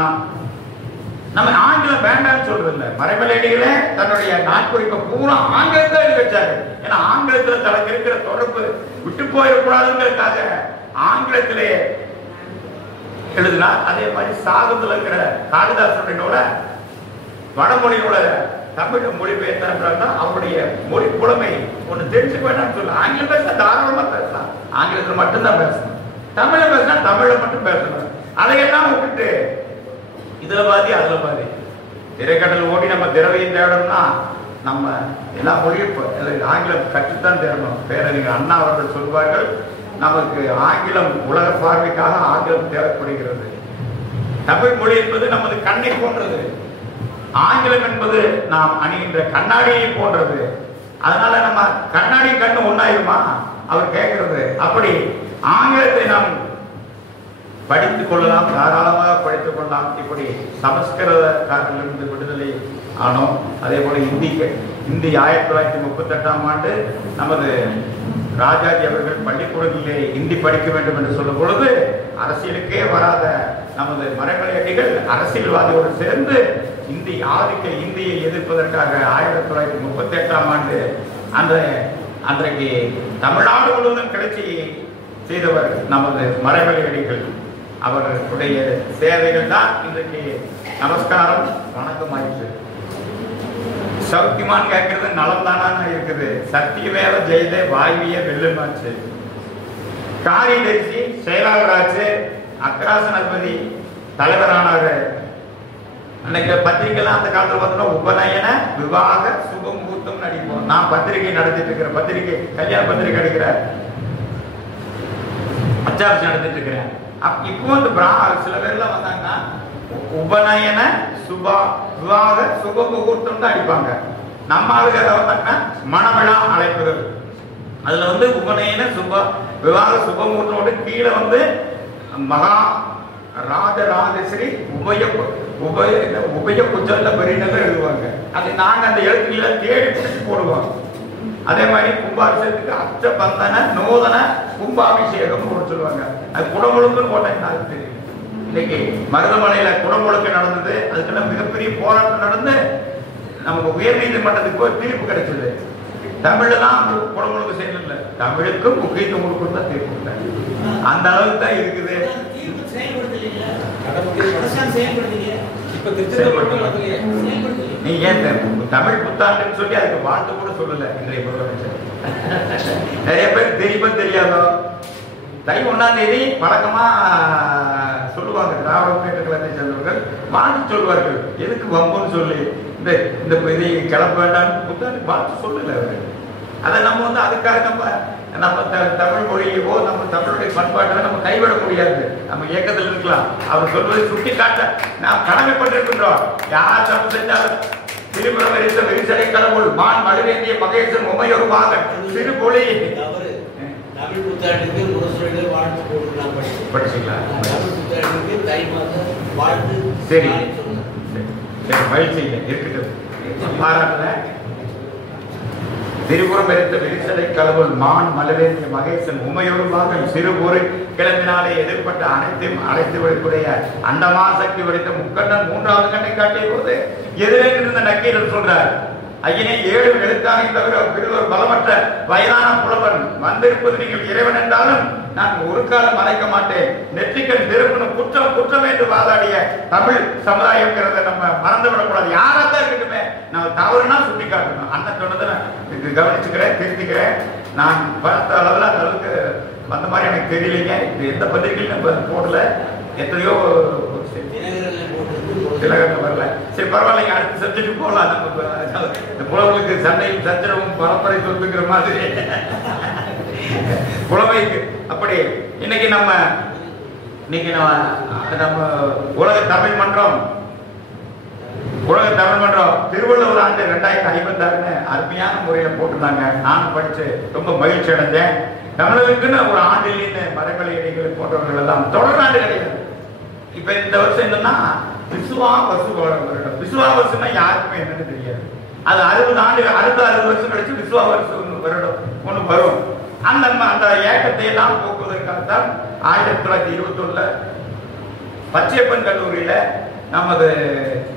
நம்ம ஆங்கிலம் வேண்டாம்னு சொல்றது இல்லை. மறைமலையடிகளே தன்னுடைய நாட்குறிப்பை பூரா ஆங்கிலத்தை எழுதி வச்சாரு. ஏன்னா ஆங்கிலத்துல தனக்கு இருக்கிற தொடர்பு விட்டு போயிடக்கூடாதுங்கிறதுக்காக ஆங்கிலத்திலே எழுதினார். அதே மாதிரி சாகத்துல இருக்கிற காளிதாசனோட வடமொழியோட தமிழ் மொழிபெயர்த்தான்னா அவருடைய மொழி புலமை ஒண்ணு தெரிஞ்சுக்க வேண்டாம்னு சொல்ல. ஆங்கிலம் பேச தாராளமா பேசலாம், ஆங்கிலத்தில் மட்டும்தான் பேசணும். தமிழை பேசினா தமிழை மட்டும் பேசணும். அதையெல்லாம் விட்டுட்டு இதுல பாதி அதுல பாதி திரைக்கடல் ஓடி நம்ம திரவையும் தேடணும்னா நம்ம எல்லா மொழியும் ஆங்கிலம் கற்றுத்தான் தேடணும். பேரறிஞர் அண்ணா அவர்கள் சொல்வார்கள், நமக்கு ஆங்கிலம் உலக பார்வைக்காக ஆங்கிலம் தேவைப்படுகிறது. தமிழ் மொழி என்பது நமது கண்ணை போன்றது, ஆங்கிலம் என்பது நாம் அணிகின்ற கண்ணாடியை போன்றது. அதனால நம்ம கண்ணாடி கண்ணு ஒன்னாயிருமா அவர் கேட்கிறது. அப்படி ஆங்கிலத்தை நாம் படித்துக் கொள்ளலாம், தாராளமாக படித்துக் கொள்ளலாம். இப்படி சமஸ்கிருதக்காரிலிருந்து விடுதலை ஆனோம். அதே போல இந்தி 1938ஆம் ஆண்டு நமது ராஜாஜி அவர்கள் பள்ளிக்கூடத்திலே இந்தி படிக்க வேண்டும் என்று சொல்லும் பொழுது அரசியலுக்கே வராத நமது மறைமலை அடிகள் அரசியல்வாதியோடு சேர்ந்து இந்தி ஆதிக்க இந்தியை எதிர்ப்பதற்காக 1938ஆம் ஆண்டு அன்றைக்கு தமிழ்நாடு முழுவதும் கிளர்ச்சி செய்தவர் நமது மறைமலை அடிகள். அவர்களுடைய சேவைகள் தான் இன்றைக்கு நமஸ்காரம் வணக்கம் ஆயிற்று. சௌக்கியமான்னு கேட்கறது நலம் தானா இருக்குது. சத்தியமேவ ஜெயதே வாய்விய வெல்லுமாச்சு. காரியதரிசி செயலாளராச்சு. அக்ராசனபதி தலைவரானாரு. அன்னைக்கு பத்திரிகைலாம் அந்த காலத்தில் பார்த்தோம்னா உபநயன விவாக சுபமுகூர்த்தம் நடிப்போம். நான் பத்திரிகை நடத்திட்டு இருக்கிறேன். பத்திரிகை கல்யாண பத்திரிகை அடிக்கிற அச்சாபிச்சு நடத்திட்டு இருக்கிறேன். இப்போ இந்த சில பேர்லாம் வந்தாங்கன்னா உபநயன விவாக சுப முகூர்த்தம் தான் அடிப்பாங்க. நம்ம ஆளுங்க வந்தாங்கன்னா மணவிழா அழைப்புகள். அதுல உபநயன விவாக சுப முகூர்த்தம் கீழே மகா ராஜராஜஸ்ரீ உபய குஜல்ல பெரியநகர் எழுதுவாங்க. அது நாங்க அந்த எழுத்துக்களை தேடி பிடிச்சி போடுவோம். அதே மாதிரி கும்பாபிஷேகத்துக்கு அச்ச பந்தன நூதன கும்பாபிஷேகம் சொல்லுவாங்க. அது குடமுழுக்குன்னு போட்டா தெரியும். இன்னைக்கு மருதமலையில குடமுழுக்கு நடந்தது. அதுக்கெல்லாம் மிகப்பெரிய போராட்டம் நடந்து நமக்கு உயர் நீதிமன்றத்துக்கு போய் தீர்ப்பு கிடைச்சது. தமிழ்லாம் குடமுழுக்கு செய்யல, தமிழுக்கும் முக்கியத்துவம் கொடுக்கும் தான் தீர்ப்பு கொடுத்தாங்க. அந்த அளவுக்கு தான் இருக்குது. நீ ஏன் தமிழ் புத்தாண்டுன்னு சொல்லி அதுக்கு வாழ்த்து கூட சொல்லல இன்றைய முதலமைச்சர். நிறைய பேர் தெரியுமா தெரியாதோ தை 1ஆம் தேதி வழக்கமா சொல்லுவாங்க. திராவிட முன்னேற்ற கழகத்தை சேர்ந்தவர்கள் வாழ்த்து சொல்வார்கள். எதுக்கு வம்புன்னு சொல்லி இந்த இதை கிளம்ப வேண்டாம் புத்தாண்டு வாழ்த்து சொல்லல அவர்கள். அதை நம்ம அதுக்காக நம்ம தமிழ் மொழியவோ நம்ம தமிழுடைய பண்பாட்டை நம்ம கைவிட முடியாது. நம்ம இயக்கத்தில் இருக்கலாம். அவர் சொல்வதை சுட்டி காட்ட நாம் கடமைப்பட்டிருக்கின்றோம். யார் தப்பு செஞ்சாலும் திருப்புறம் எரித்த வெறிச்சடை கடவுள் மான் மழுவேந்திய மகேசன் உமையொரு மகன் சிறு பொழி தமிழ் புத்தாண்டுக்கு முரசொலிகள் வாழ்த்து போட்டுலாம் படிச்சுக்கலாம். தமிழ் புத்தாண்டுக்கு தை மாதம் வாழ்த்து. சரி சரி மகிழ்ச்சி இருக்கட்டும். பாராட்டுல திருபுறம் எரித்த விரிசலை கடவுள் மான் மலவேந்திய மகேசன் உமையொரு மகன் சிறு பொறி கிளம்பினாலே எதிர்பட்ட அனைத்தையும் அழைத்து வைப்புடைய அண்டமா சக்தி வடித்த முக்கண்ணன் 3வது கண்ணை காட்டிய போது எதிரே இருந்த நக்கீரர் சொல்றார், ஐயனே 7 எழுத்தானை தவிர பெருவர் பலமற்ற வயதான புலவன் வந்திருப்பது நீங்கள் இறைவன் என்றாலும் நான் ஒரு காலம் மறைக்க மாட்டேன். நெற்றிக்கண் திருப்பணும் குற்றம் குற்றம் என்று வாதாடிய தமிழ் சமுதாயம்ங்கிறத நம்ம மறந்துவிடக்கூடாது. யாராத்தான் இருக்கட்டுமே நம்ம தவறுனா சுட்டி காட்டணும். அண்ணன் சொன்னதை நான் கவனிச்சுக்கிறேன், திருத்திக்கிறேன். நான் பார்த்த அளவில் அந்த அளவுக்கு வந்த மாதிரி எனக்கு தெரியலைங்க. இது எந்த பத்திரிகையும் நம்ம போடல. எத்தனையோ திலகத்தில் வரல. சரி பரவாயில்லைங்க, அடுத்த சப்ஜெக்ட் போகலாம். நம்ம இந்த புலவர்களுக்கு சண்டையும் சச்சரவும் பரம்பரை சொல்லுங்கிற மாதிரி புலமைக்கு அப்படி இன்னைக்கு நம்ம உலக தமிழ் மன்றம் திருவள்ளுவர் ஆண்டு 2056 அருமையான முறையில போட்டிருந்தாங்க. நானும் படிச்சு ரொம்ப மகிழ்ச்சி அடைஞ்சேன். தமிழர்களுக்குன்னு ஒரு ஆண்டிலிருந்து மரங்களை இடைகள் போன்றவர்கள் எல்லாம் தொடர் ஆண்டு கிடையாது. இப்ப இந்த வருஷம் என்னன்னா விசுவாவசு வருடம். விசுவாவசுனா யாருக்குமே என்னன்னு தெரியாது. அது 60 ஆண்டு அடுத்த 60 வருஷம் கழிச்சு விசுவாவசு வருடம் ஒண்ணு வரும். அந்த ஏக்கத்தை எல்லாம் போக்குவதற்காகத்தான் 1921 பச்சையப்பன் கல்லூரியில நமது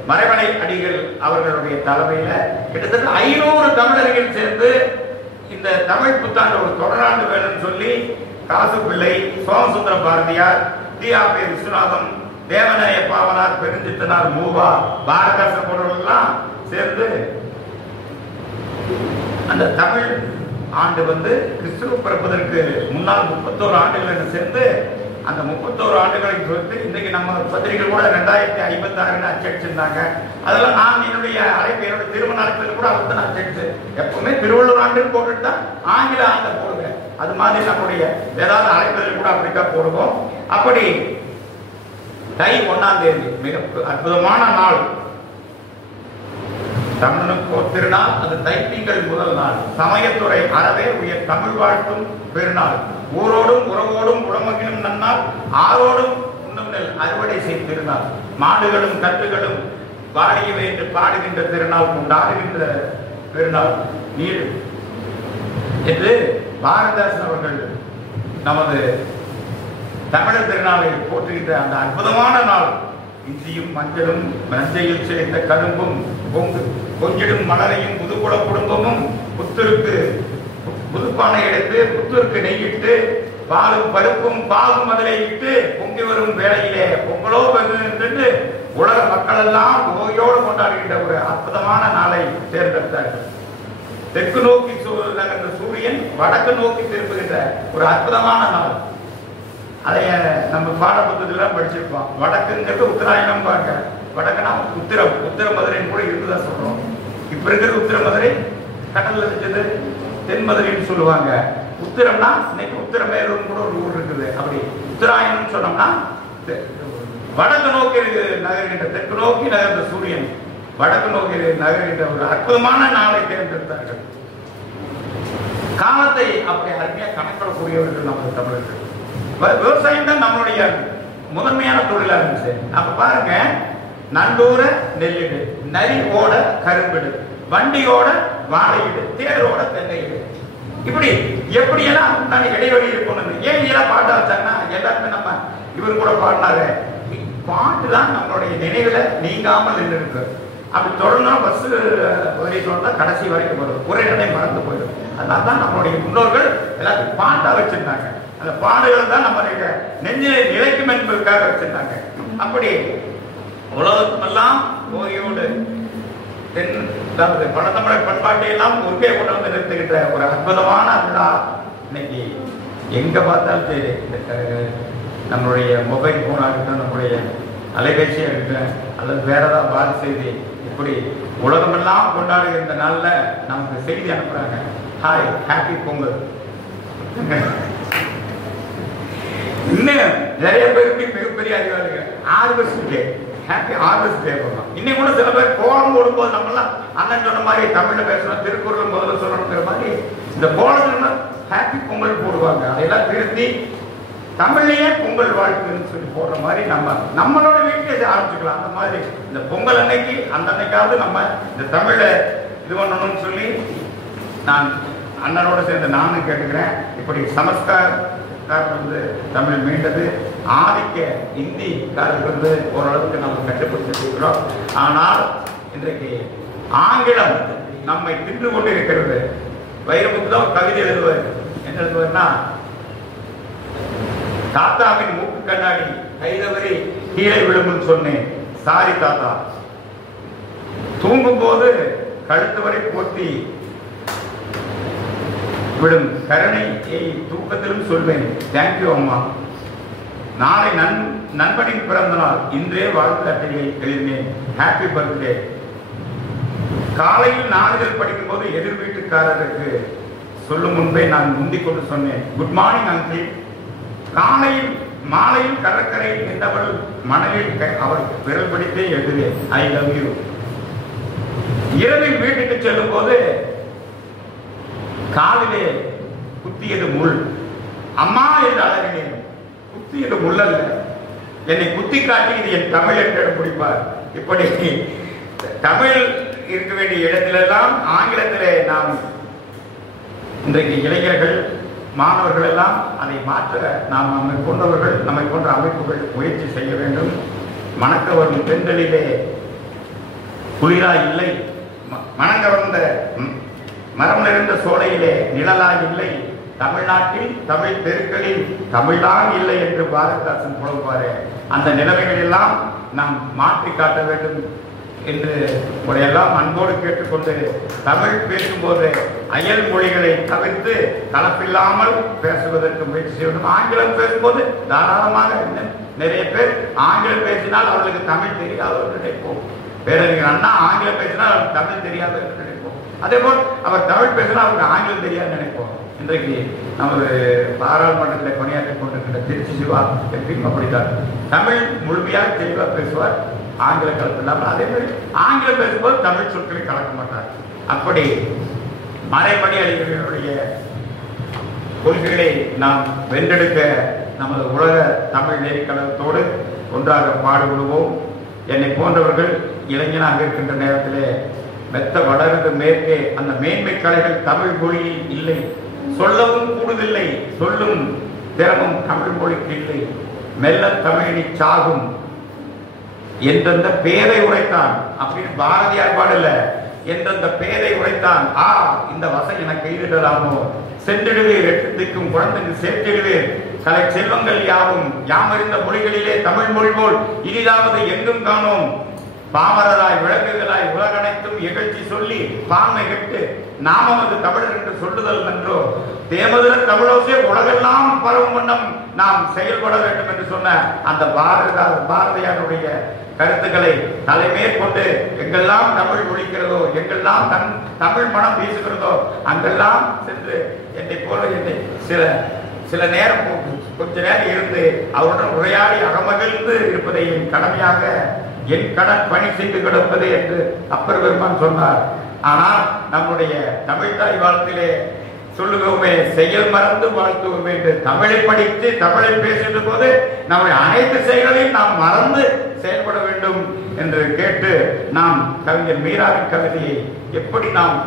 மறைமலை அடிகள் அவர்களுடைய தலைமையில கிட்டத்தட்ட 500 தமிழர்கள் சேர்ந்து இந்த தமிழ் புத்தாண்டு ஒரு தொடராண்டு வேணும்னு சொல்லி காசு பிள்ளை, சோமசுந்தர பாரதியார், டி.ஆர்.பி. விஸ்வநாதம், தேவநாய பாவனார், பெருஞ்சித்தனார், மூவா, பாரதாசன் போன்றவர்கள்லாம் சேர்ந்து அந்த தமிழ் ஆண்டு கிறிஸ்துவ பிறப்பதற்கு முன்னால் 31 ஆண்டுகள் சேர்ந்து அந்த 31 ஆண்டுகளை குறித்து இன்னைக்கு நம்ம பத்திரிகை கூட 2056 அச்சடிச்சிருந்தாங்க. அதெல்லாம் நான் என்னுடைய என்னுடைய திருமண அழைப்பில் கூட அதை நான் அச்சடிச்சு எப்பவுமே திருவள்ளுவர் ஆண்டு போட்டுட்டு தான் ஆங்கில ஆண்டை போடுவேன். அது மாதிரி நம்முடைய ஏதாவது அழைப்பதில் கூட அப்படித்தான் போடுவோம். அப்படி தை 1ஆம் தேதி மிக அற்புதமான நாள். தமிழனுக்கு ஒரு திருநாள். அது தைத்திங்கள் முதல் நாள். சமயத்துறை அறவே உயர் தமிழ் வாழ்த்தும் பெருநாள். ஊரோடும் உறவோடும் உடமகிலும் நன்னாள். ஆரோடும் உண்ணும் நெல் அறுவடை செய்யும் திருநாள். மாடுகளும் கட்டுகளும் வாடியவை என்று பாடுகின்ற திருநாள், கொண்டாடுகின்ற பெருநாள் நீடு என்று பாரதிதாசன் அவர்கள் நமது தமிழர் திருநாளை போற்றுகின்ற அந்த அற்புதமான நாள். இஞ்சியும் மஞ்சளும் நஞ்சையில் சேர்ந்த கரும்பும் கொஞ்சிடும் மலரையும் புதுக்குள குடும்பமும் புத்தருக்கு புதுப்பானை எடுத்து புத்தருக்கு நெய்யிட்டு பாலும் பருப்பும் பாலும் முதலை இட்டு பொங்கி வரும் வேளையிலே பொங்கலோ வென்று உலக மக்கள் எல்லாம் நோயோடு கொண்டாடுகின்ற ஒரு அற்புதமான நாளை தேர்ந்தெடுத்தார்கள். தெற்கு நோக்கி நகர்ந்த சூரியன் வடக்கு நோக்கி திரும்புகின்ற ஒரு அற்புதமான நாள். அதை நம்ம பாடப்புத்தகத்தில் படிச்சிருப்போம். வடக்குங்கிறது உத்தராயணம் பார்க்க, வடக்குனா உத்திர மதுரைன்னு கூட இருக்குதான் சொல்றோம். இப்ப இருக்கிற உத்திர மதுரை கடல்ல இருந்தது தென் மதுரைன்னு சொல்லுவாங்க. உத்திரம்னா இன்னைக்கு உத்திரமேரூர்னு கூட ஒரு ஊர் இருக்குது. அப்படி உத்தராயணம் சொன்னோம்னா வடக்கு நோக்கி நகர்கின்ற, தெற்கு நோக்கி நகர்ந்த சூரியன் வடக்கு நோக்கி நகர்கின்ற ஒரு அற்புதமான நாளை தேர்ந்தெடுத்தார்கள். காலத்தை அப்படி அருமையா கணக்கிடக்கூடியவர்கள் நமது தமிழர்கள். விவசாயம் தான் நம்மளுடைய முதன்மையான தொழிலா இருந்துச்சு. அப்ப பாருங்க, நண்டூர நெல்லிடு, நரி ஓட கரும்பிடு, வண்டியோட வாழையிடு, தேரோட தென்னையிடு. இப்படி எப்படியெல்லாம் இடைவெளி இருக்கணும். ஏன் இதெல்லாம் பாட்டா வச்சாங்கன்னா எல்லாருமே நம்ம இவர் கூட பாடினாரு. பாட்டு தான் நம்மளுடைய நினைவுல நீங்காமல் இருக்கு. அப்படி தொடர்ந்து பஸ் வரைக்கும் கடைசி வரைக்கும் வரும், ஒரே நடை மறந்து போயிடும். அதனால தான் நம்மளுடைய முன்னோர்கள் எல்லாத்தையும் பாட்டா வச்சிருந்தாங்க. அந்த பாடுகள் தான் நம்மளுடைய நெஞ்சிலை நிலைக்கும் என்பதற்காக வச்சிருந்தாங்க. அப்படி உலகத்துமெல்லாம் ஓயோடு பழந்தமிழர் பண்பாட்டை எல்லாம் ஒருங்கே கொண்டு வந்து நிறுத்துகின்ற ஒரு அற்புதமான விழா. இன்னைக்கு எங்க பார்த்தாலும் சரி, நம்மளுடைய மொபைல் போனா இருக்கட்டும், நம்மளுடைய அலைபேசியா இருக்கட்டும், அல்லது வேற ஏதாவது வாரி செய்தி, இப்படி உலகமெல்லாம் கொண்டாடுகின்ற நாள்ல நமக்கு செய்தி அனுப்புறாங்க. Hi, happy Pongal. இன்னும் நிறைய பேருக்கு மிகப்பெரிய அறிவாளிகள் ஹார்வெஸ்ட் டே, ஹாப்பி ஹார்வெஸ்ட் டே போடலாம். இன்னும் கூட சில பேர் கோலம் போடும்போது நம்மளாம் அண்ணன் சொன்ன மாதிரி தமிழ்ல பேசணும், திருக்குறள் முதல்ல சொல்லணுங்கிற மாதிரி இந்த கோலத்துல ஹாப்பி பொங்கல் போடுவாங்க. அதையெல்லாம் திருத்தி தமிழ்லயே பொங்கல் வாழ்த்துன்னு சொல்லி போடுற மாதிரி நம்மளோட வீட்டிலே ஆரம்பிச்சுக்கலாம். அந்த மாதிரி இந்த பொங்கல் அன்னைக்கு அந்த அன்னைக்காவது நம்ம இந்த தமிழை இது பண்ணணும்னு சொல்லி நான் அண்ணனோட சேர்ந்து நானும் கேட்டுக்கிறேன். இப்படி சமஸ்காரம் வந்து தமிழ் மீண்டது, ஆதிக்க இந்தி காரர்கள் ஓரளவுக்கு நம்ம கட்டுப்படுத்திருக்கிறோம். ஆனால் இன்றைக்கு ஆங்கிலம் நம்மை தின்று கொண்டு இருக்கிறது. வைரமுத்து தான் கவிதை எழுதுவார். என்ன எழுதுவார்னா, தாத்தாவின் மூக்கு கண்ணாடி கைதவறி கீழே விழும்னு சொன்னேன், சாரி தாத்தா. தூங்கும் போது கழுத்து வரை போட்டி விடும் கருணை தூக்கத்திலும் சொல்வேன், தேங்க்யூ அம்மா. நாளை நண்பனின் பிறந்த நாள், இன்றே வாழ்த்து அட்டையை எழுதினேன், ஹாப்பி பர்த்டே. காலையில் நாளிதழ் படிக்கும் போது எதிர் வீட்டுக்காரருக்கு சொல்லும் முன்பே நான் முந்திக் கொண்டு சொன்னேன், குட் மார்னிங் அங்கிள். காலையில் மாலையில் கடற்கரை என்றவள் மணலில் அவர் விரல் பிடித்தே எழுதுவேன், ஐ லவ் யூ. இரவில் வீட்டுக்கு செல்லும் போது காலிலே குத்தியது முள், அம்மா என்று அழகினேன். குத்தியது முள் அல்ல, என்னை குத்தி காட்டி இது என் தமிழ் என்று பிடிப்பார். இப்படி தமிழ் இருக்க வேண்டிய இடத்திலெல்லாம் ஆங்கிலத்திலே நாம் இன்றைக்கு இளைஞர்கள் மாணவர்கள் எல்லாம் அதை மாற்ற நாம் நம்மை போன்றவர்கள், நம்மை போன்ற அமைப்புகள் முயற்சி செய்ய வேண்டும். மணக்க வரும் பெண்களிலே குளிரா இல்லை, மணங்கவர்ந்த மரம் நிறைந்த சோலையிலே நிழலா இல்லை, தமிழ்நாட்டில் தமிழ் தெருக்களில் தமிழ்தான் இல்லை என்று பாரதிதாசன் புலம்புவாரு. அந்த நிலைமைகள் எல்லாம் நாம் மாற்றி காட்ட வேண்டும் என்று உடையெல்லாம் அன்போடு கேட்டுக்கொண்டு, தமிழ் பேசும்போது அயல் மொழிகளை தவிர்த்து கலப்பில்லாமல் பேசுவதற்கு முயற்சி செய்ய வேண்டும். ஆங்கிலம் பேசும்போது தாராளமாக, நிறைய பேர் ஆங்கிலம் பேசினால் அவர்களுக்கு தமிழ் தெரியாது என்று நினைப்போம். பேரறிஞர் அண்ணா ஆங்கிலம் பேசினால் அவருக்கு தமிழ் தெரியாது என்று நினைப்போம். அதே போல் அவர் தமிழ் பேசினால் அவருக்கு ஆங்கிலம் தெரியாது நினைப்போம். இன்றைக்கு நமது பாராளுமன்றத்தில் பணியாற்றிக் கொண்டிருக்கிற திருச்சி சிவா எப்பயும் அப்படித்தான், தமிழ் முழுமையாக தெளிவாக பேசுவார், ஆங்கில கலப்பு இல்லாமல். அதே மாதிரி ஆங்கிலம் பேசும்போது தமிழ் சொற்களை கலக்க மாட்டார். அப்படி மறைபடி அறிஞர்களுடைய கொள்கைகளை நாம் வென்றெடுக்க நமது உலக தமிழ் நெறிக்கழகத்தோடு ஒன்றாக பாடுபடுவோம். என்னை போன்றவர்கள் இளைஞனாக இருக்கின்ற நேரத்திலே மெத்த வளர்ந்து மேற்கே அந்த மேன்மை கலைகள் தமிழ் மொழியில் இல்லை. சொல்லவும் கூடுதில்லை, சொல்லும் திறமும் தமிழ் மொழிக்கு இல்லை. மெல்ல தமிழி சாகும் எந்தெந்த பேரை உரைத்தான் அப்படின்னு பாரதியார் பாடல. எந்தெந்த பேரை உரைத்தான், இந்த வசம் எனக்கு எழுதலாமோ, சென்றிடுவேர் எட்டுத்திக்கும் குழந்தைக்கு சேர்த்திடுவேர் கலை செல்வங்கள் யாவும் யாமறிந்த மொழிகளிலே தமிழ் மொழி போல் இனிதாவது எங்கும் காணோம். பாமரராய் விளங்குகளாய் உலகனைத்தும் இகழ்ச்சி சொல்லி பான்மை கெட்டு நாமது தமிழர் என்று சொல்லுதல் நன்றோ. தேமதுர தமிழோசே உலகெல்லாம் பரவும் வண்ணம் நாம் செயல்பட வேண்டும் என்று சொன்ன அந்த பாரதியாருடைய கருத்துக்களை தலைமேற்கொண்டு எங்கெல்லாம் தமிழ் ஒழிக்கிறதோ, எங்கெல்லாம் தமிழ் மனம் வீசுகிறதோ அங்கெல்லாம் சென்று என்னை போல என்னை சில நேரம் கொஞ்ச நேரம் இருந்து அவருடன் உரையாடி அகமகிழ்ந்து இருப்பதை என் கடமையாக என் கடன் பணி செய்து கிடப்பது என்று அப்பர் பெருமான் சொன்னார். ஆனால் நம்முடைய தமிழ் தாய் வாழ்த்திலே சொல்லுவோமே, செயல் மறந்து வாழ்த்துவோம் என்று தமிழை படித்து தமிழை பேசுகின்ற போது நம்முடைய அனைத்து செயல்களையும் நாம் மறந்து செயல்பட வேண்டும் என்று கேட்டு நாம் கவிஞர் மீராவின் கவிதையை எப்படி நாம்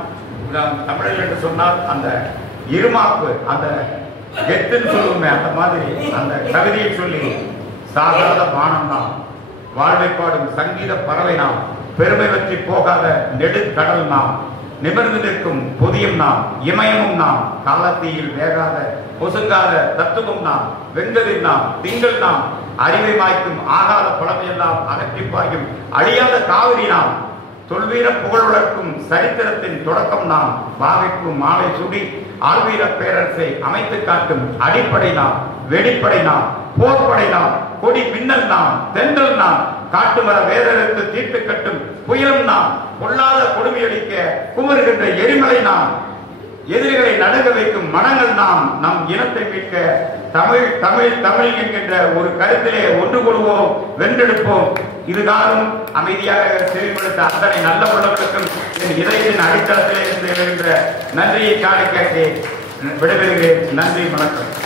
தமிழில் என்று சொன்னால் அந்த இருமாப்பு, அந்த கெத்துன்னு சொல்லுவோமே, அந்த மாதிரி அந்த கவிதையை சொல்லி சாகாத வானம் நாம், வாழ்வை பாடும் சங்கீத பறவை நாம், பெருமை பற்றி போகாத நெடுக்கடல் நாம், நிமிர்ந்து நிற்கும் புதியும் நாம், இமயமும் நாம், காலத்தீயில் வேகாத பொசுங்காத தத்துவம் நாம், வெங்கதில் நாம், திங்கள் நாம், அறிவை மாய்க்கும் ஆகாத பழமையெல்லாம் அகற்றிப்பாயும் அழியாத காவிரி நாம், தொல்வீர புகழ் வளர்க்கும் சரித்திரத்தின் தொடக்கம் நாம், பாவைக்கும் மாலை சுடி ஆழ்வீர பேரரசை அமைத்து காட்டும் அடிப்படை நாம், வெடிப்படை நாம், போர்ப்படை நாம், கொடி மின்னல் நாம், தென்றல் நாம், காட்டுமர வேதத்து தீர்த்து கட்டும் புயலும் நாம், கொள்ளாத கொடுமையடிக்க குமருகின்ற எரிமலை நாம், எதிரிகளை நடுங்க வைக்கும் மனங்கள் நாம், நம் இனத்தை மீட்க தமிழ் தமிழ் தமிழ் என்கின்ற ஒரு கருத்திலே ஒன்று கொள்வோம், வென்றெடுப்போம். இதுகாலும் அமைதியாக செவிப்படுத்த அத்தனை நல்ல உள்ளவர்களுக்கும் என் இதயத்தின் அடித்தளத்திலே இருந்து நன்றியை காண கேட்டு விடைபெறுகிறேன். நன்றி, வணக்கம்.